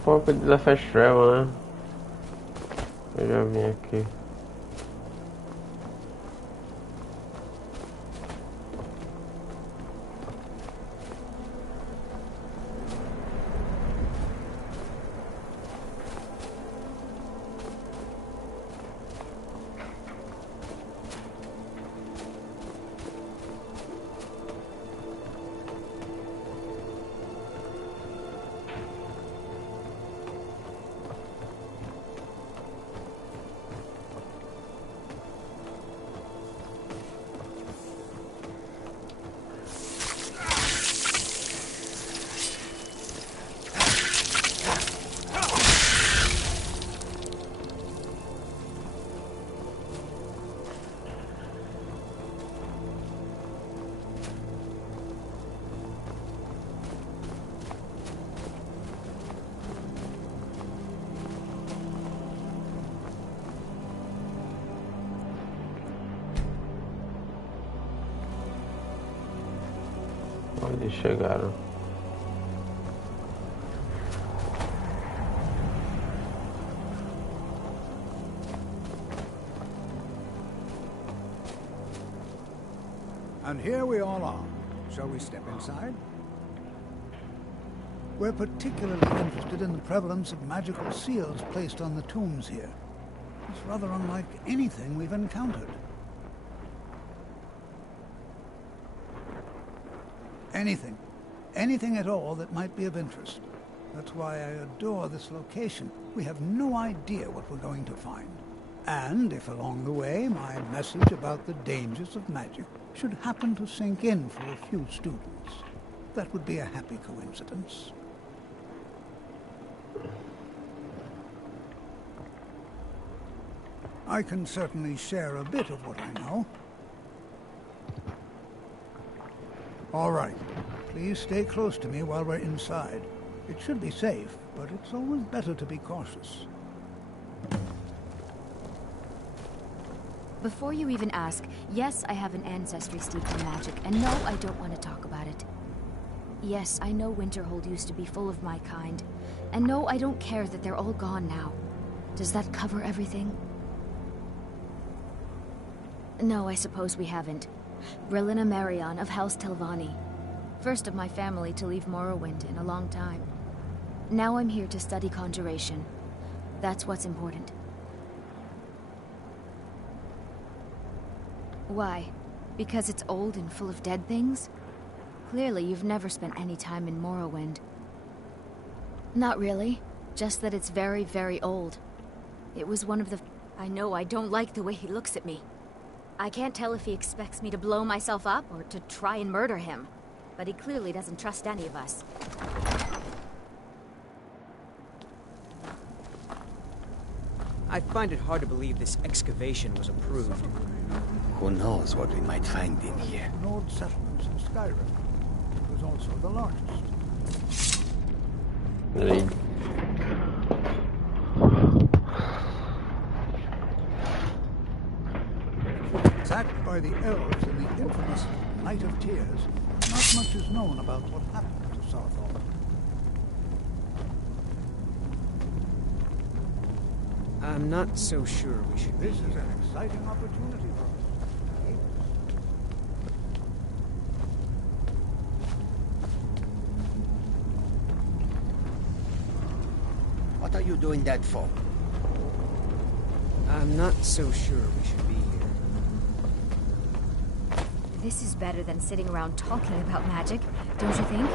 Pouco de Fast Travel, né? Eu já vim aqui. Eles chegaram. And here we all are. Shall we step inside? We're particularly interested in the prevalence of magical seals placed on the tombs here. It's rather unlike anything we've encountered. Anything. Anything at all that might be of interest. That's why I adore this location. We have no idea what we're going to find. And if along the way my message about the dangers of magic should happen to sink in for a few students, that would be a happy coincidence. I can certainly share a bit of what I know. All right. Please stay close to me while we're inside. It should be safe, but it's always better to be cautious. Before you even ask, yes, I have an ancestry steeped in magic, and no, I don't want to talk about it. Yes, I know Winterhold used to be full of my kind, and no, I don't care that they're all gone now. Does that cover everything? No, I suppose we haven't. Brillina Marion of House Telvanni. First of my family to leave Morrowind in a long time. Now I'm here to study conjuration. That's what's important. Why? Because it's old and full of dead things? Clearly you've never spent any time in Morrowind. Not really. Just that it's very, very old. It was one of the... I know I don't like the way he looks at me. I can't tell if he expects me to blow myself up or to try and murder him. But he clearly doesn't trust any of us. I find it hard to believe this excavation was approved. Who knows what we might find in here? An old settlement in Skyrim. It was also the largest. Really? Attacked by the elves in the infamous Night of Tears, not much is known about what happened to Southall. I'm not so sure we should be This is an exciting opportunity for us. What are you doing that for? I'm not so sure we should be here. This is better than sitting around talking about magic, don't you think?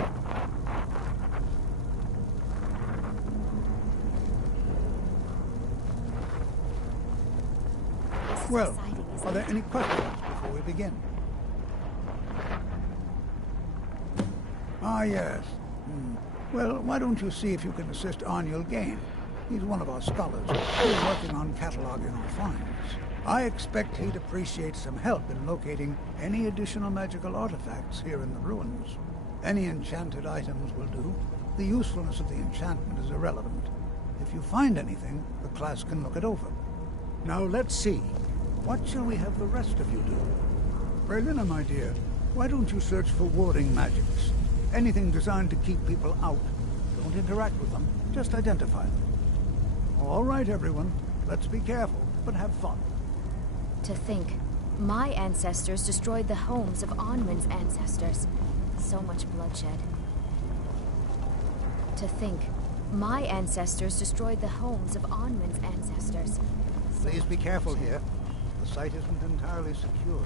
Well, are there any questions before we begin? Ah, yes. Well, why don't you see if you can assist Arniel Gain? He's one of our scholars. He's working on cataloging our finds. I expect he'd appreciate some help in locating any additional magical artifacts here in the ruins. Any enchanted items will do. The usefulness of the enchantment is irrelevant. If you find anything, the class can look it over. Now let's see. What shall we have the rest of you do? Brillina, my dear, why don't you search for warding magics? Anything designed to keep people out. Don't interact with them, just identify them. All right, everyone. Let's be careful, but have fun. To think, my ancestors destroyed the homes of Onwin's ancestors. So much bloodshed. To think, my ancestors destroyed the homes of Onwin's ancestors. Please be careful here. The site isn't entirely secure.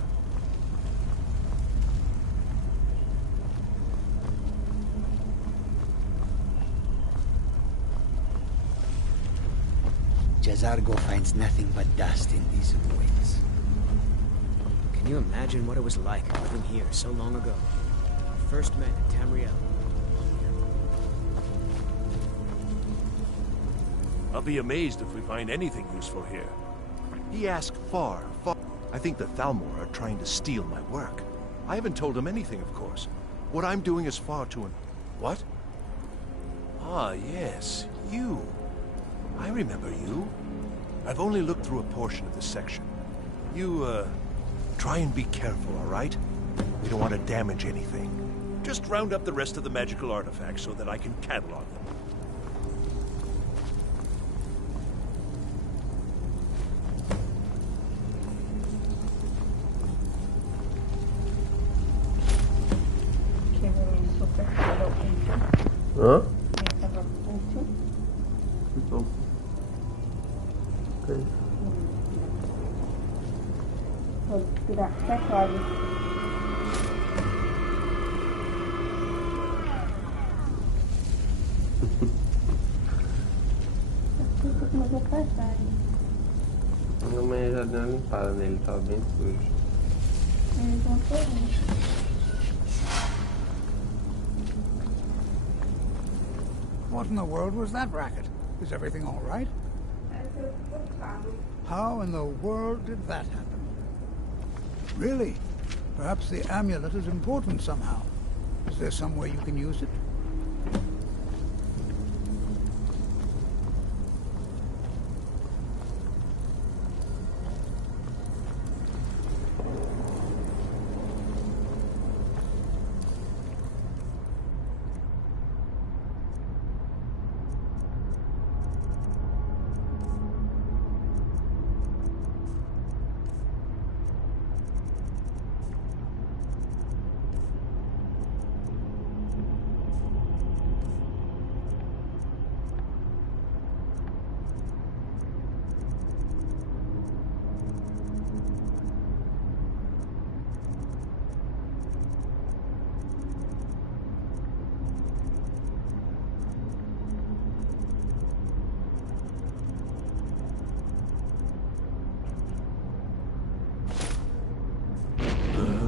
Jazargo finds nothing but dust in these ruins. Can you imagine what it was like living here so long ago? We first met at Tamriel. I'll be amazed if we find anything useful here. He asked far. I think the Thalmor are trying to steal my work. I haven't told him anything, of course. What I'm doing is far too... What? Ah, yes, you. I remember you. I've only looked through a portion of this section. You, try and be careful, all right? We don't want to damage anything. Just round up the rest of the magical artifacts so that I can catalog them. Hã? Então. Ok. Vou tirar teclado. Minha mãe já deu uma limpada nele, tava bem sujo. What in the world was that racket? Is everything all right? How in the world did that happen? Really? Perhaps the amulet is important somehow. Is there some way you can use it?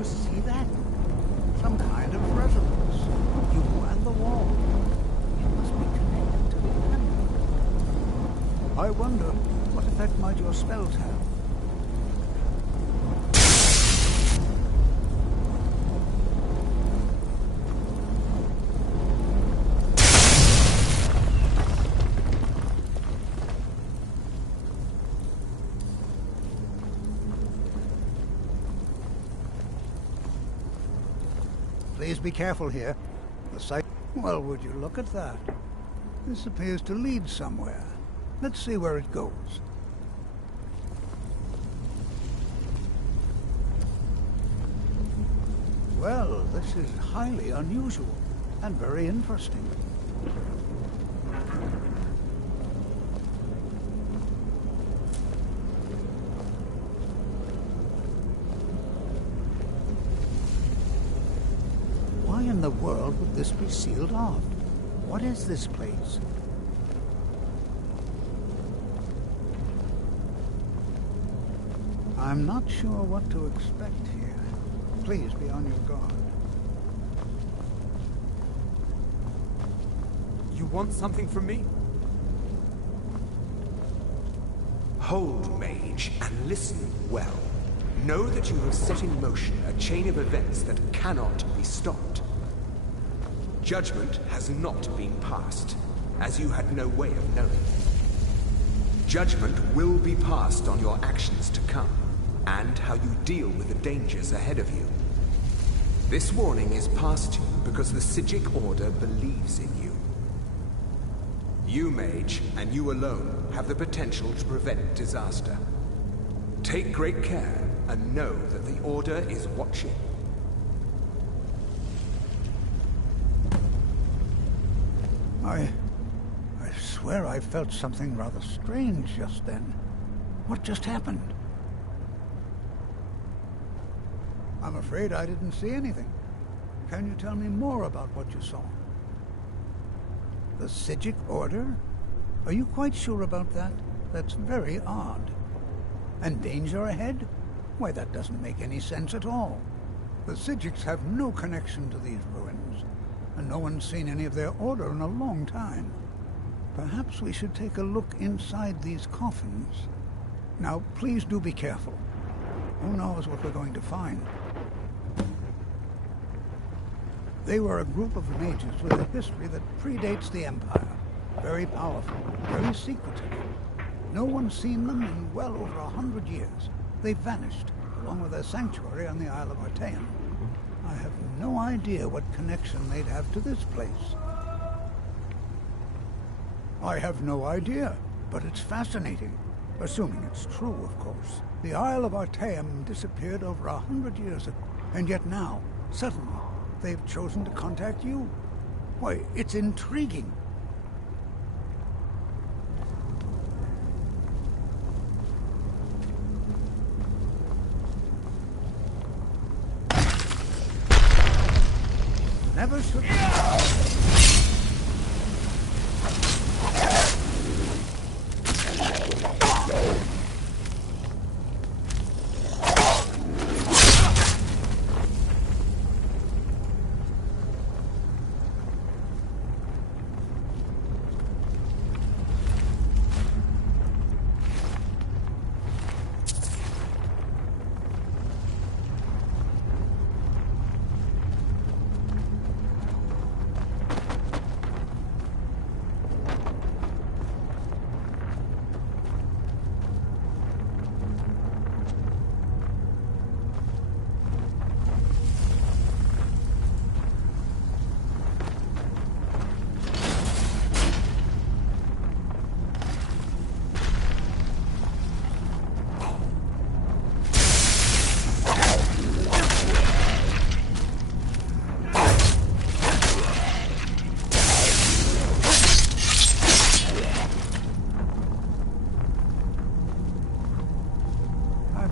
See that? Some kind of resonance. You and the wall. It must be connected to the amulet. I wonder, what effect might your spells have? Please be careful here. The site... Well, would you look at that? This appears to lead somewhere. Let's see where it goes. Well, this is highly unusual and very interesting. Why in the world would this be sealed off? What is this place? I'm not sure what to expect here. Please be on your guard. You want something from me? Hold, mage, and listen well. Know that you have set in motion a chain of events that cannot be stopped. Judgment has not been passed, as you had no way of knowing. Judgment will be passed on your actions to come, and how you deal with the dangers ahead of you. This warning is passed to you because the Psijic Order believes in you. You, mage, and you alone, have the potential to prevent disaster. Take great care, and know that the Order is watching. I swear I felt something rather strange just then. What just happened? I'm afraid I didn't see anything. Can you tell me more about what you saw? The Psijic Order? Are you quite sure about that? That's very odd. And danger ahead? Why, that doesn't make any sense at all. The Psijics have no connection to these ruins, and no one's seen any of their order in a long time. Perhaps we should take a look inside these coffins. Now, please do be careful. Who knows what we're going to find? They were a group of mages with a history that predates the Empire. Very powerful, very secretive. No one's seen them in well over 100 years. They vanished, along with their sanctuary on the Isle of Artaeum. I have no idea what connection they'd have to this place. I have no idea, but it's fascinating. Assuming it's true, of course. The Isle of Artaeum disappeared over 100 years ago, and yet now, suddenly, they've chosen to contact you. Why, it's intriguing. Never should.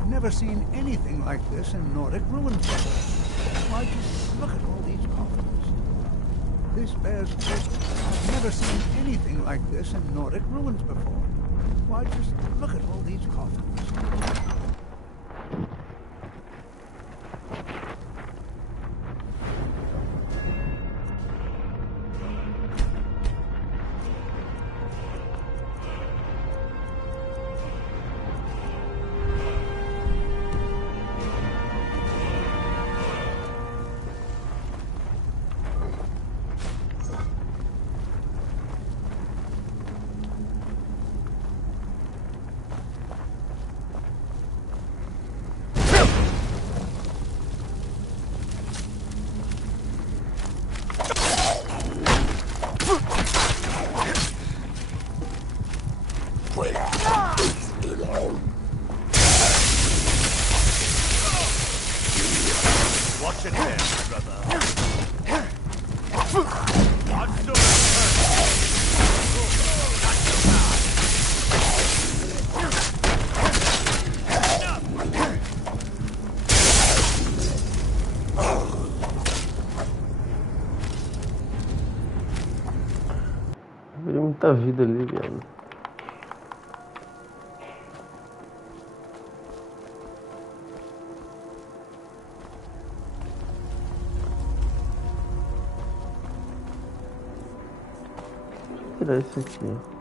Never seen anything like this in Nordic ruins before. Why, just look at all these coffins. This bears witness. I've never seen anything like this in Nordic ruins before. Why, just look at all these coffins. Watch it there, brother. Tem muita vida ali, viado. Tirar isso aqui.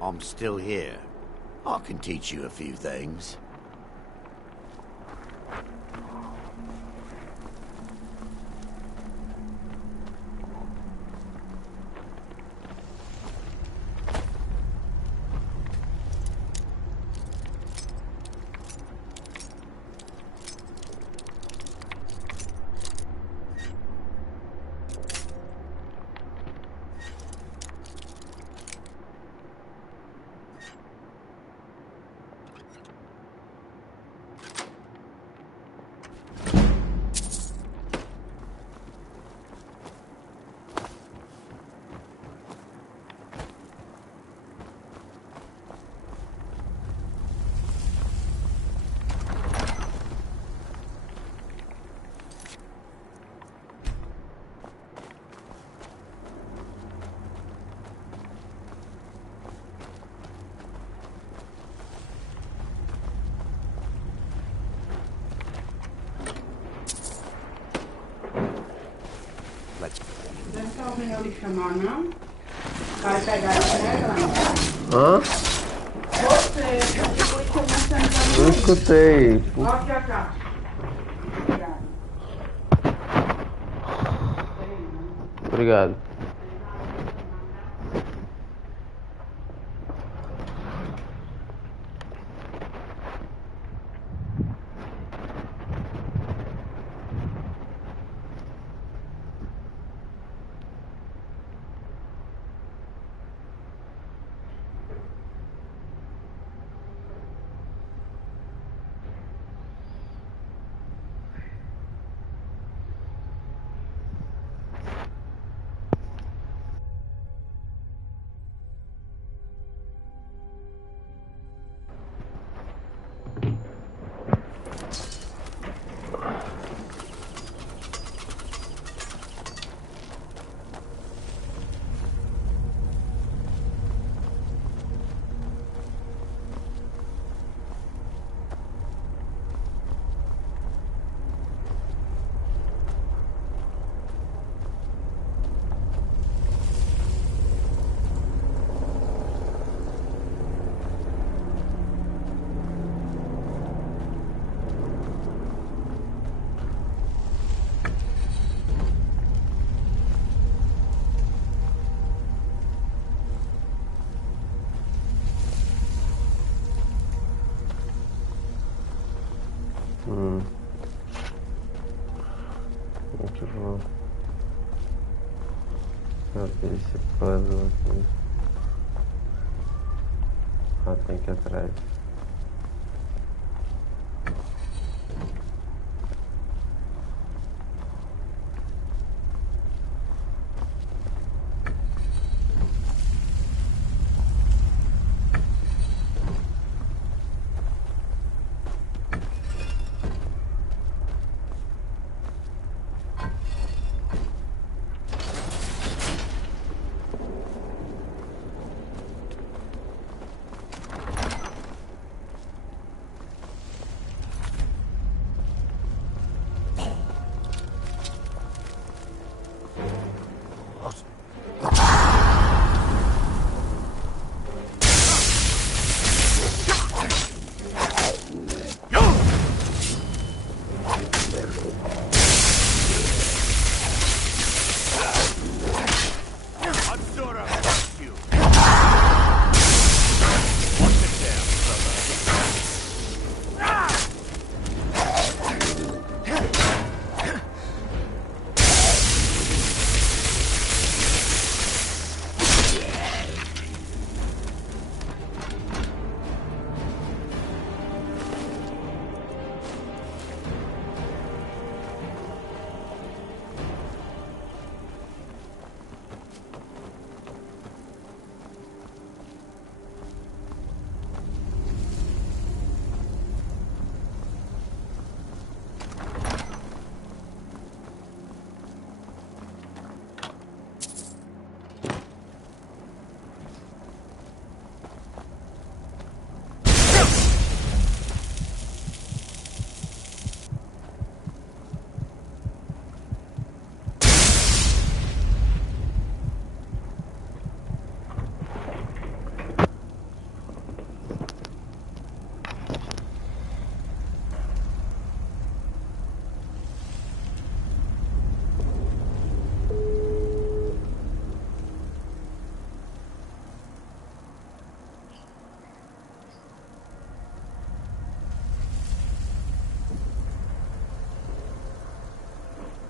I'm still here. I can teach you a few things. Hã? Não escutei. Obrigado. Muito bom. Abrir esse puzzle aqui. Ah, tem que ir atrás.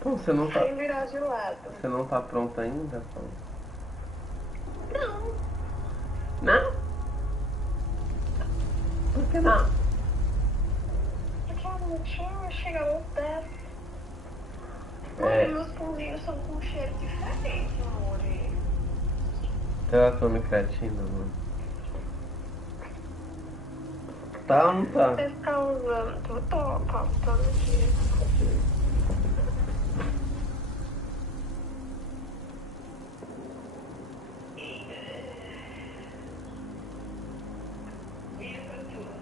Pô, você não tá. Sem virar de lado. Você não tá pronta ainda, pô? Não. Não? Por que não? Porque a noite chega muito perto. É. Meus pãozinhos são com um cheiro diferente, amor. Você tá tomando creatina, mano? Tá ou não tá? Você fica usando, todo dia. Vira pra tua.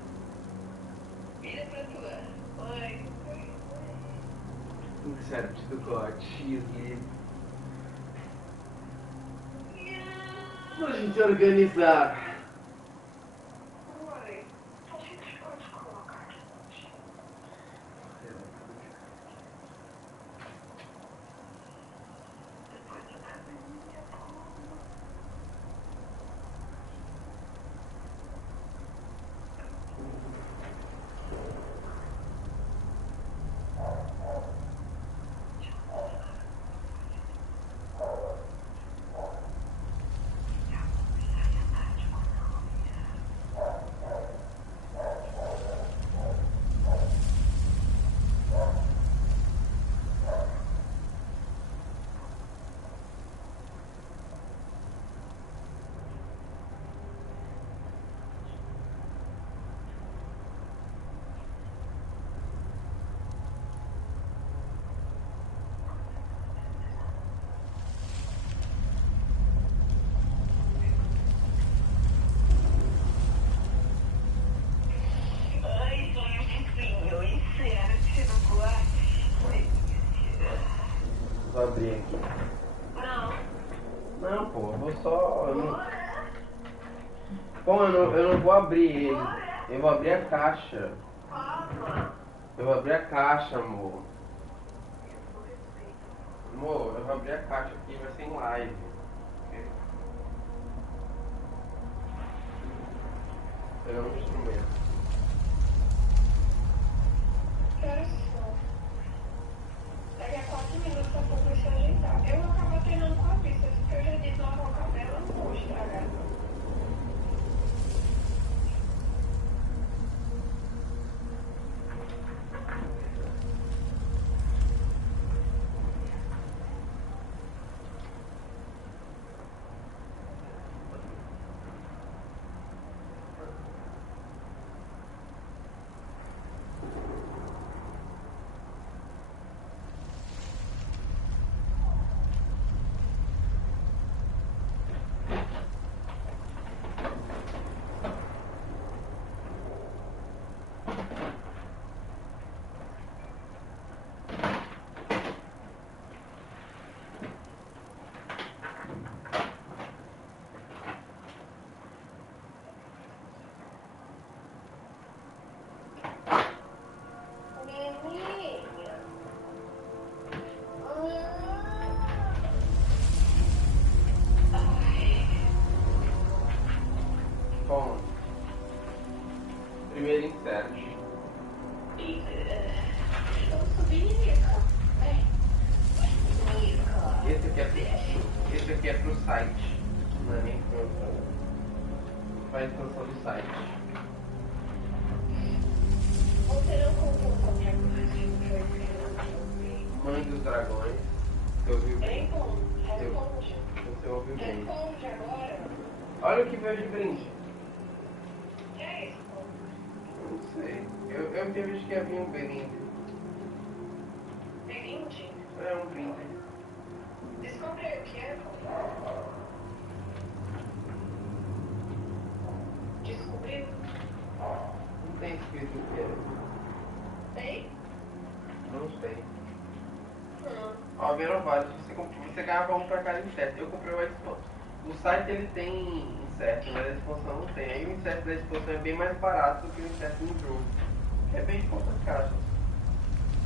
Vira pra tua. Mãe. Sério, preciso do autismo. Pra gente organizar. Vou abrir aqui. Não, pô, eu vou só. Pô, eu não vou abrir ele. Eu vou abrir a caixa. Eu vou abrir a caixa, amor. Amor, eu vou abrir a caixa aqui, vai ser em live. Pegar um instrumento. Daqui a 4 minutos a pouco vai se ajeitar. Eu vou acabar treinando com a pista, porque eu já disse lavar o cabelo, eu não vou estragar. Bom, primeiro insert. Esse aqui é pro site. Não é nem pro. Para a expansão do site. Você não contou qualquer coisa. Mãe dos Dragões. Você ouviu bem? Responde. Você ouviu bem. Responde agora. Olha o que veio de brinde. Que é isso? Não sei. Eu tinha visto que havia um brinde. Brinde? É um brinde. Descobri o que é. Descobriu? Não tem escrito o que é. Tem? Não sei. Ó, viram vários. Você ganhava um pra cada inseto. Eu comprei uma expansão. O site ele tem inseto, mas a expansão não tem. Aí o inseto da expansão é bem mais barato do que o inseto no jogo. Que é bem de poucas caixas.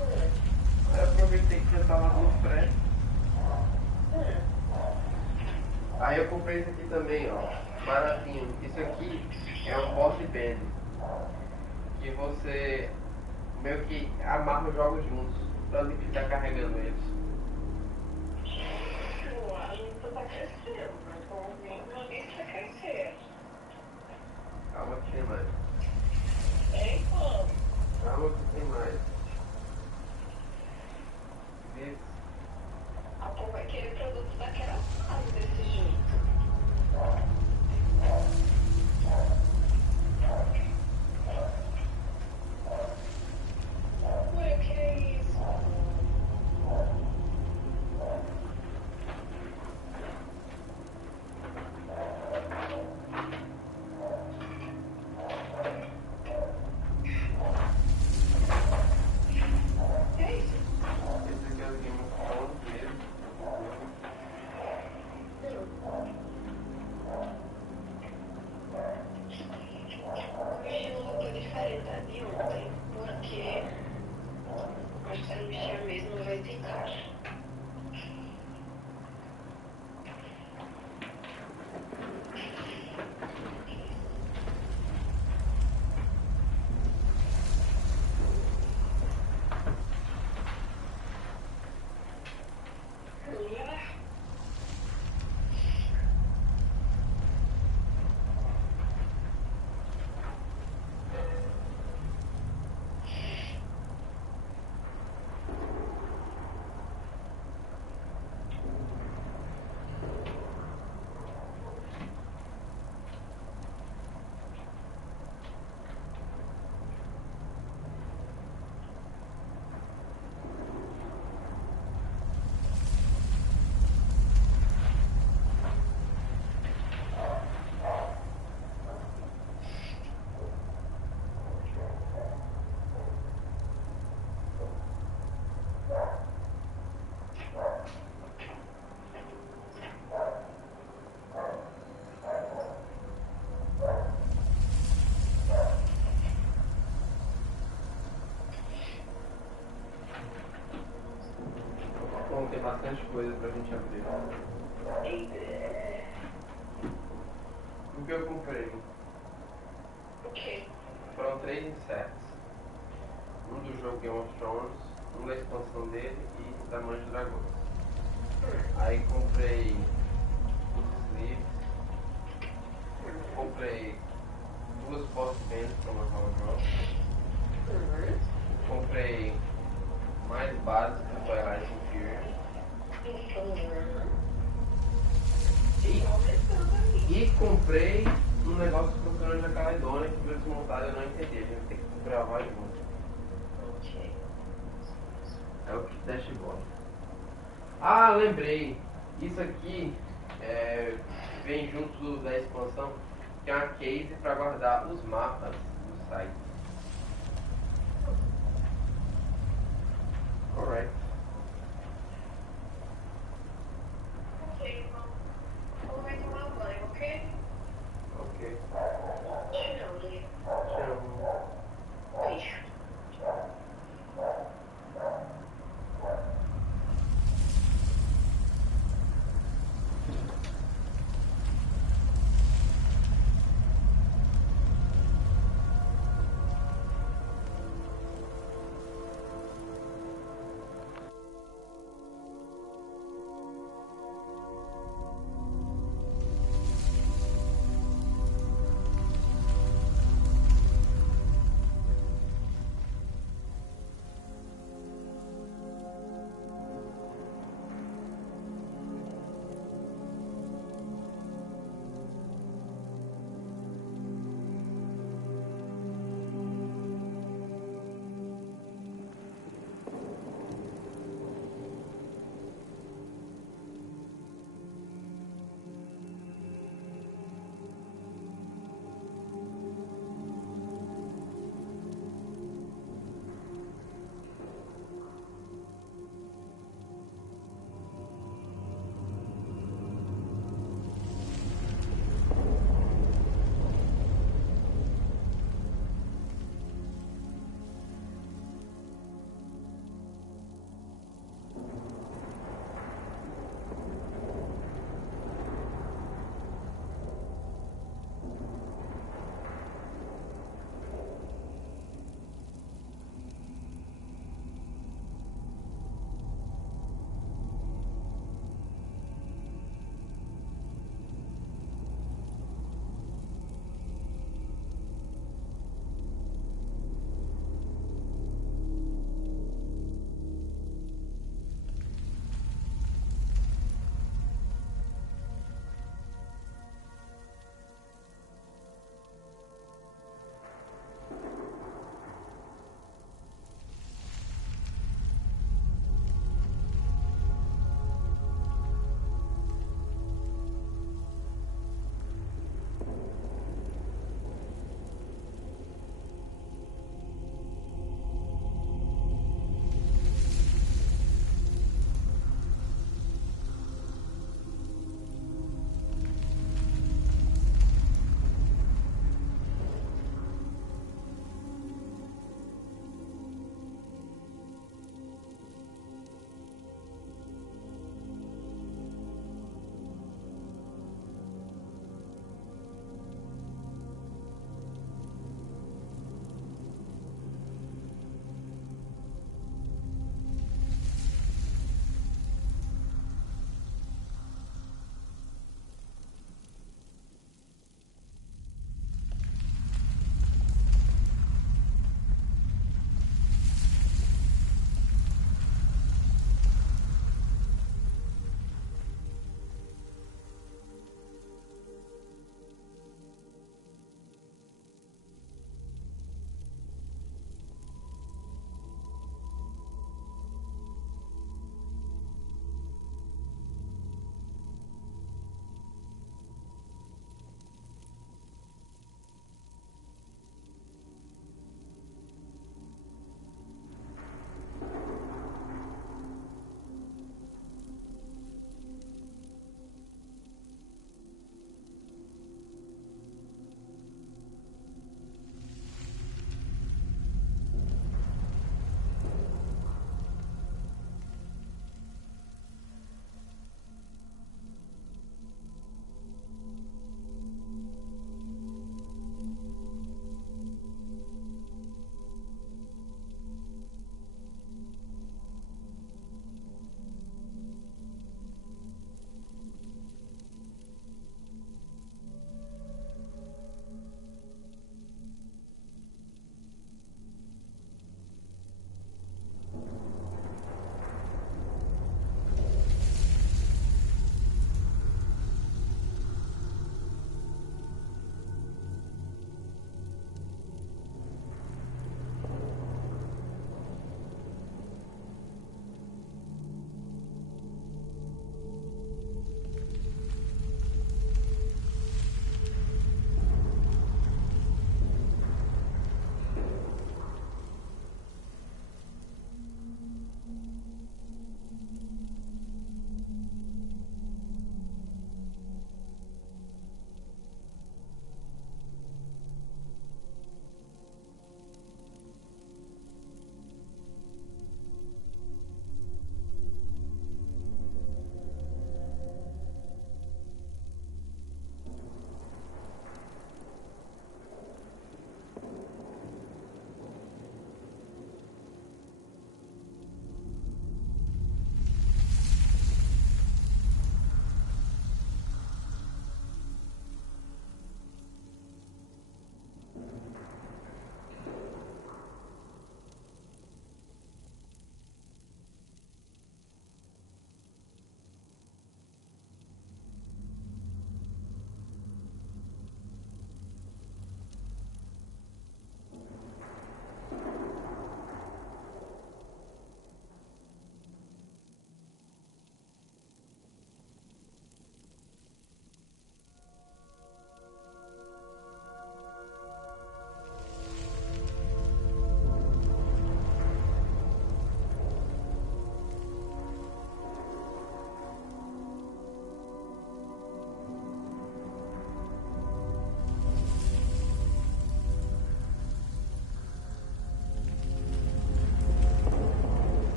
Aí eu aproveitei que já tava no frete. Aí eu comprei esse aqui também, ó. Baratinho. Isso aqui é um boss band. Que você meio que amarra os jogos juntos pra não ficar carregando eles. crescendo, mas vamos ver uma lista crescer. Calma que tem mais. Tem como? Calma que tem mais. Vê. A povo vai querer produto daquela fase desse jeito. Ué, o que é isso? É isso? Esse aqui é o Game of Thrones mesmo. Hoje eu tô diferente da de ontem, porque acho que se não mexer mesmo vai ficar. Bom, tem bastante coisa pra gente abrir. O que eu comprei? O quê? Foram 3 insetos. Um do jogo Game of Thrones, um da expansão dele e da Mancha de Dragões. Aí comprei os sleeves. Comprei 2 post-bands para uma Power Comprei mais bases para Twilight Imperium. E comprei um negócio que funciona na Caledônia que foi desmontado e eu não entendi. A gente tem que gravar junto. É o kit dashboard. Ah, lembrei. Isso aqui vem junto da expansão, que é uma case para guardar os mapas do site. Alright. Ok, irmão. Vou vai tomar banho, ok? Ok. Tchau, Lê. Tchau. Beijo.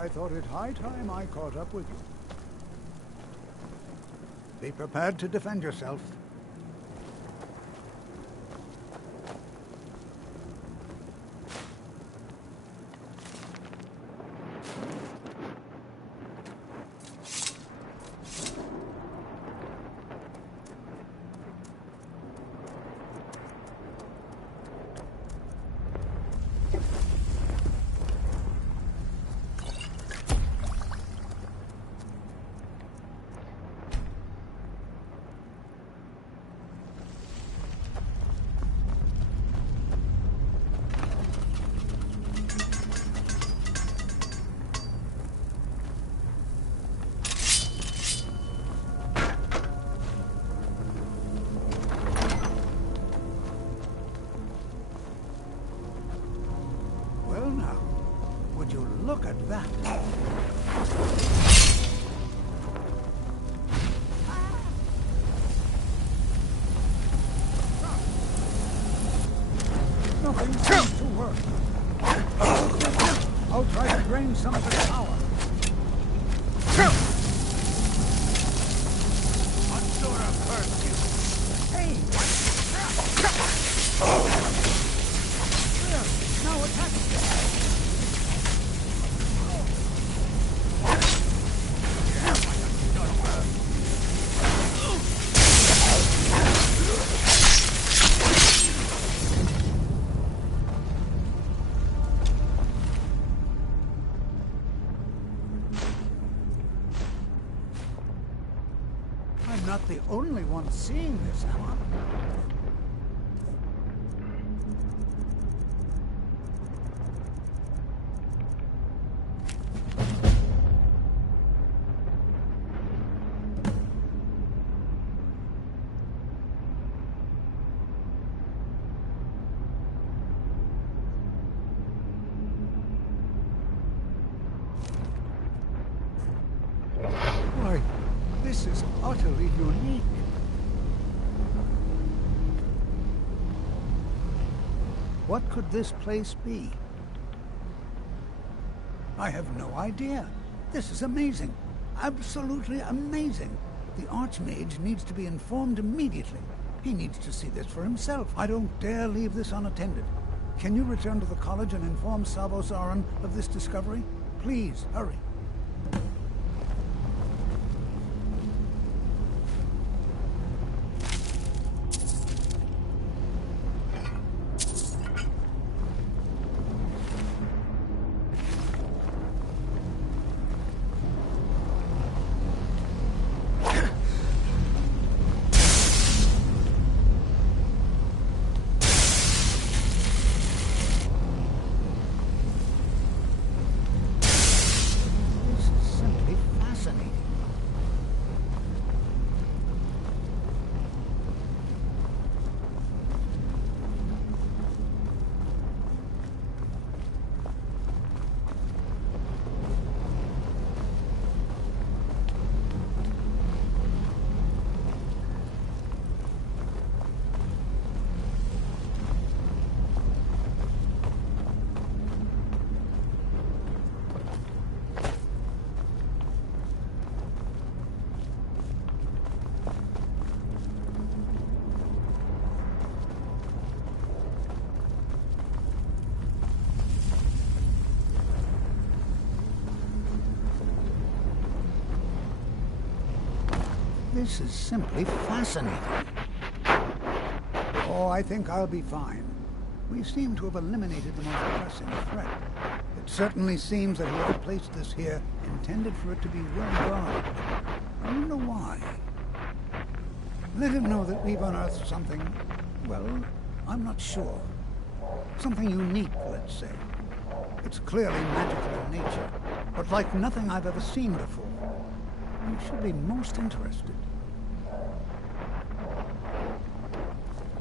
I thought it high time I caught up with you. Be prepared to defend yourself. Well now, would you look at that? Nothing seems to work. I'll try to drain some of its power. Aventura cursed you. Hey! There, now attack it. I'm not the only one seeing this, am I? Why, this is utterly unique. What could this place be? I have no idea. This is amazing. Absolutely amazing. The Archmage needs to be informed immediately. He needs to see this for himself. I don't dare leave this unattended. Can you return to the college and inform Savos Aran of this discovery? Please, hurry. This is simply fascinating. Oh, I think I'll be fine. We seem to have eliminated the most pressing threat. It certainly seems that whoever placed this here intended for it to be well guarded. I wonder why. Let him know that we've unearthed something, well, I'm not sure. Something unique, let's say. It's clearly magical in nature, but like nothing I've ever seen before. You should be most interested.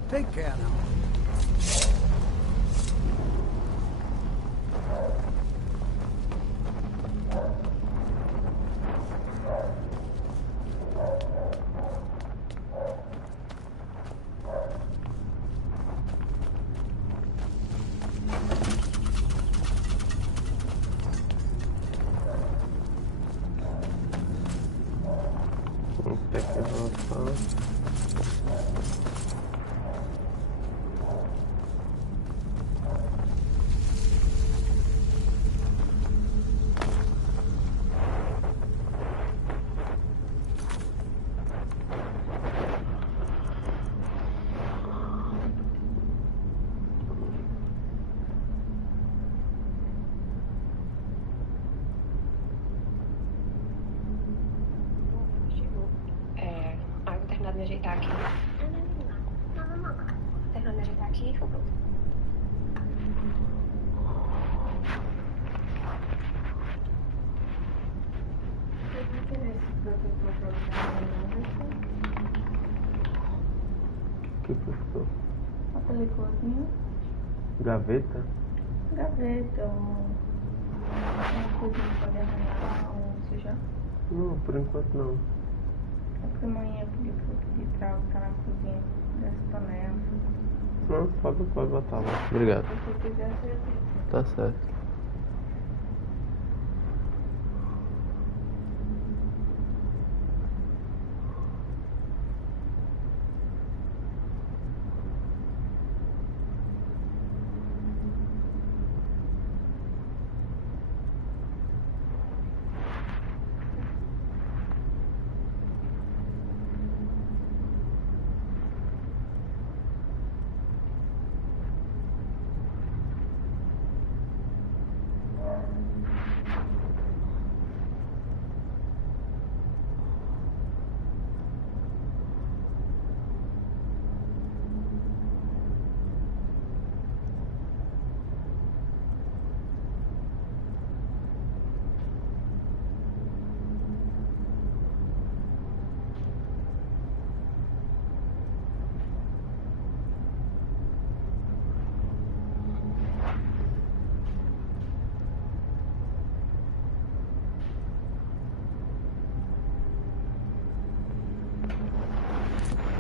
Take care now. Tem que voltar. Vou terminar de me ajeitar aqui. Não. Terminar de me ajeitar aqui e vou pronto. Que professor? A películazinha. Gaveta? Gaveta, uma coisinha pra derramar ou sujar. Não, por enquanto não. É porque amanhã eu pedi pra botar na cozinha dessa panela. Não, pode botar lá. Obrigado. Se quiser, você aceita. Tá certo.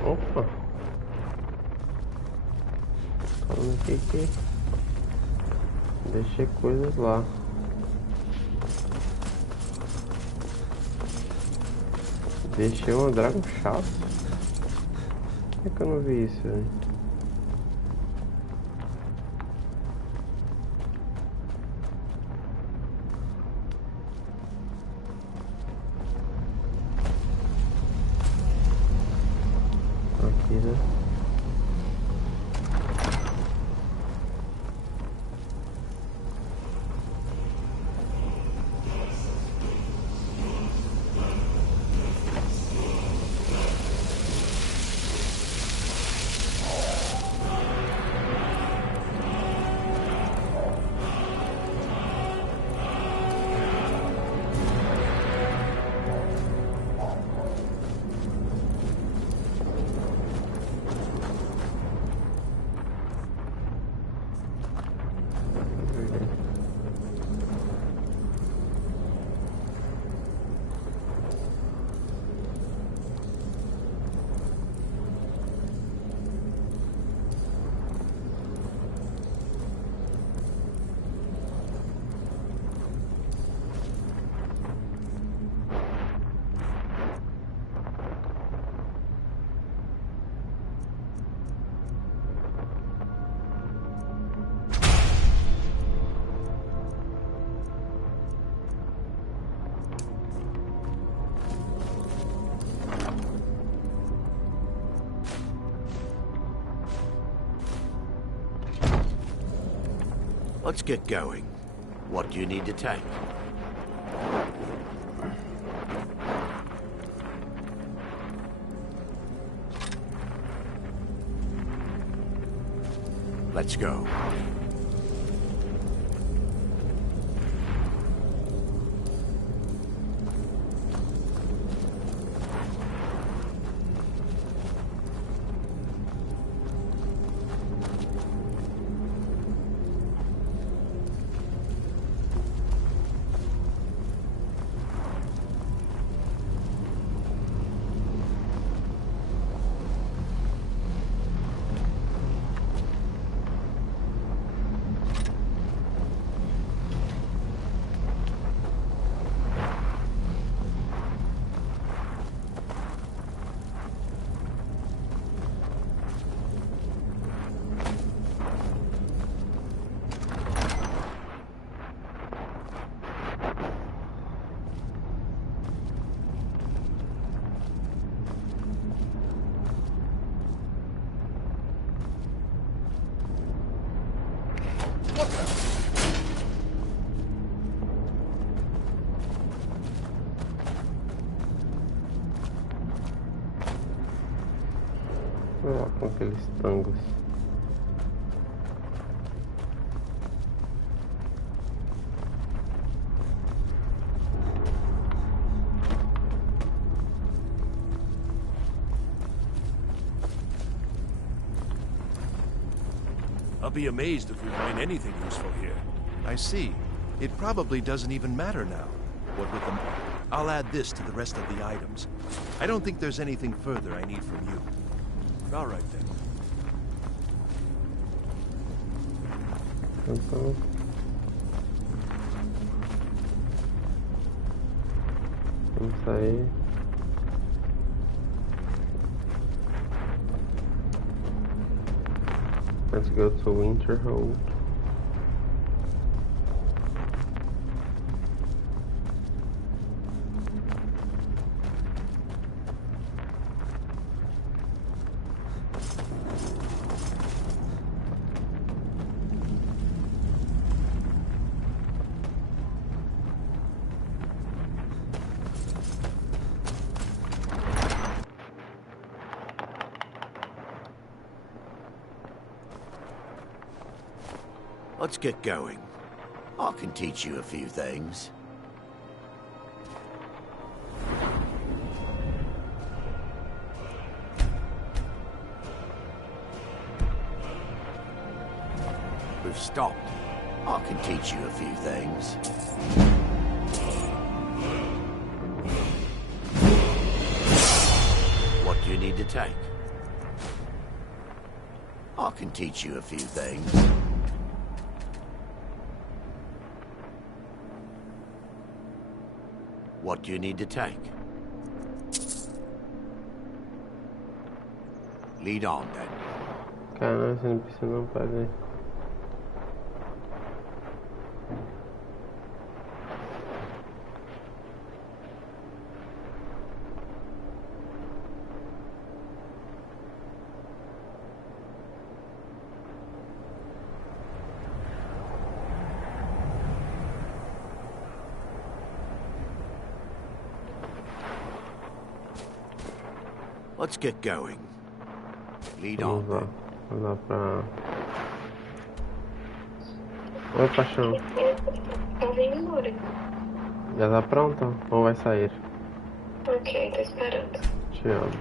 Opa! Falando aqui que deixei coisas lá. Deixei uma Dragon Shaft. Por que eu não vi isso, velho? Aqui, né? Let's get going. What do you need to take? Let's go. Olha lá com aqueles tangos. I'll be amazed if we find anything useful here. I see. It probably doesn't even matter now. What with them? I'll add this to the rest of the items. I don't think there's anything further I need from you. All right then. Então... Vamos sair. Let's go to Winterhold. Let's get going. I can teach you a few things. We've stopped. I can teach you a few things. What do you need to take? I can teach you a few things. What do you need to take? Lead on, then. Caramba, você não precisa não fazer. Let's get going. Lead on. Vamos lá pra... Oi, paixão. Tava indo embora. Já tá pronta? Ou vai sair? Ok, tô esperando. Te amo.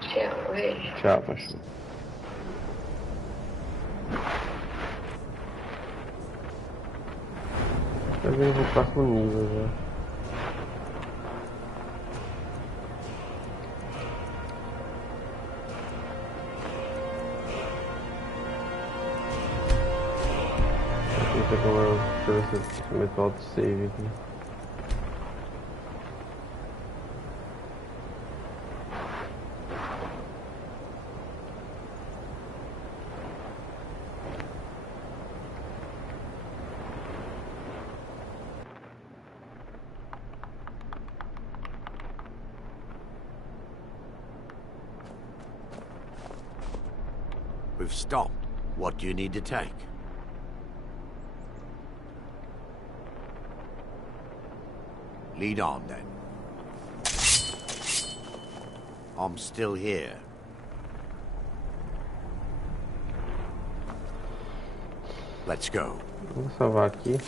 Te amo, beijo. Tchau, paixão. Eu vim pro próximo nível já. Deixa eu ver se eu meto auto-save aqui. We've stopped. What do you need to take? Lead on, then. I'm still here. Let's go. Vou salvar aqui.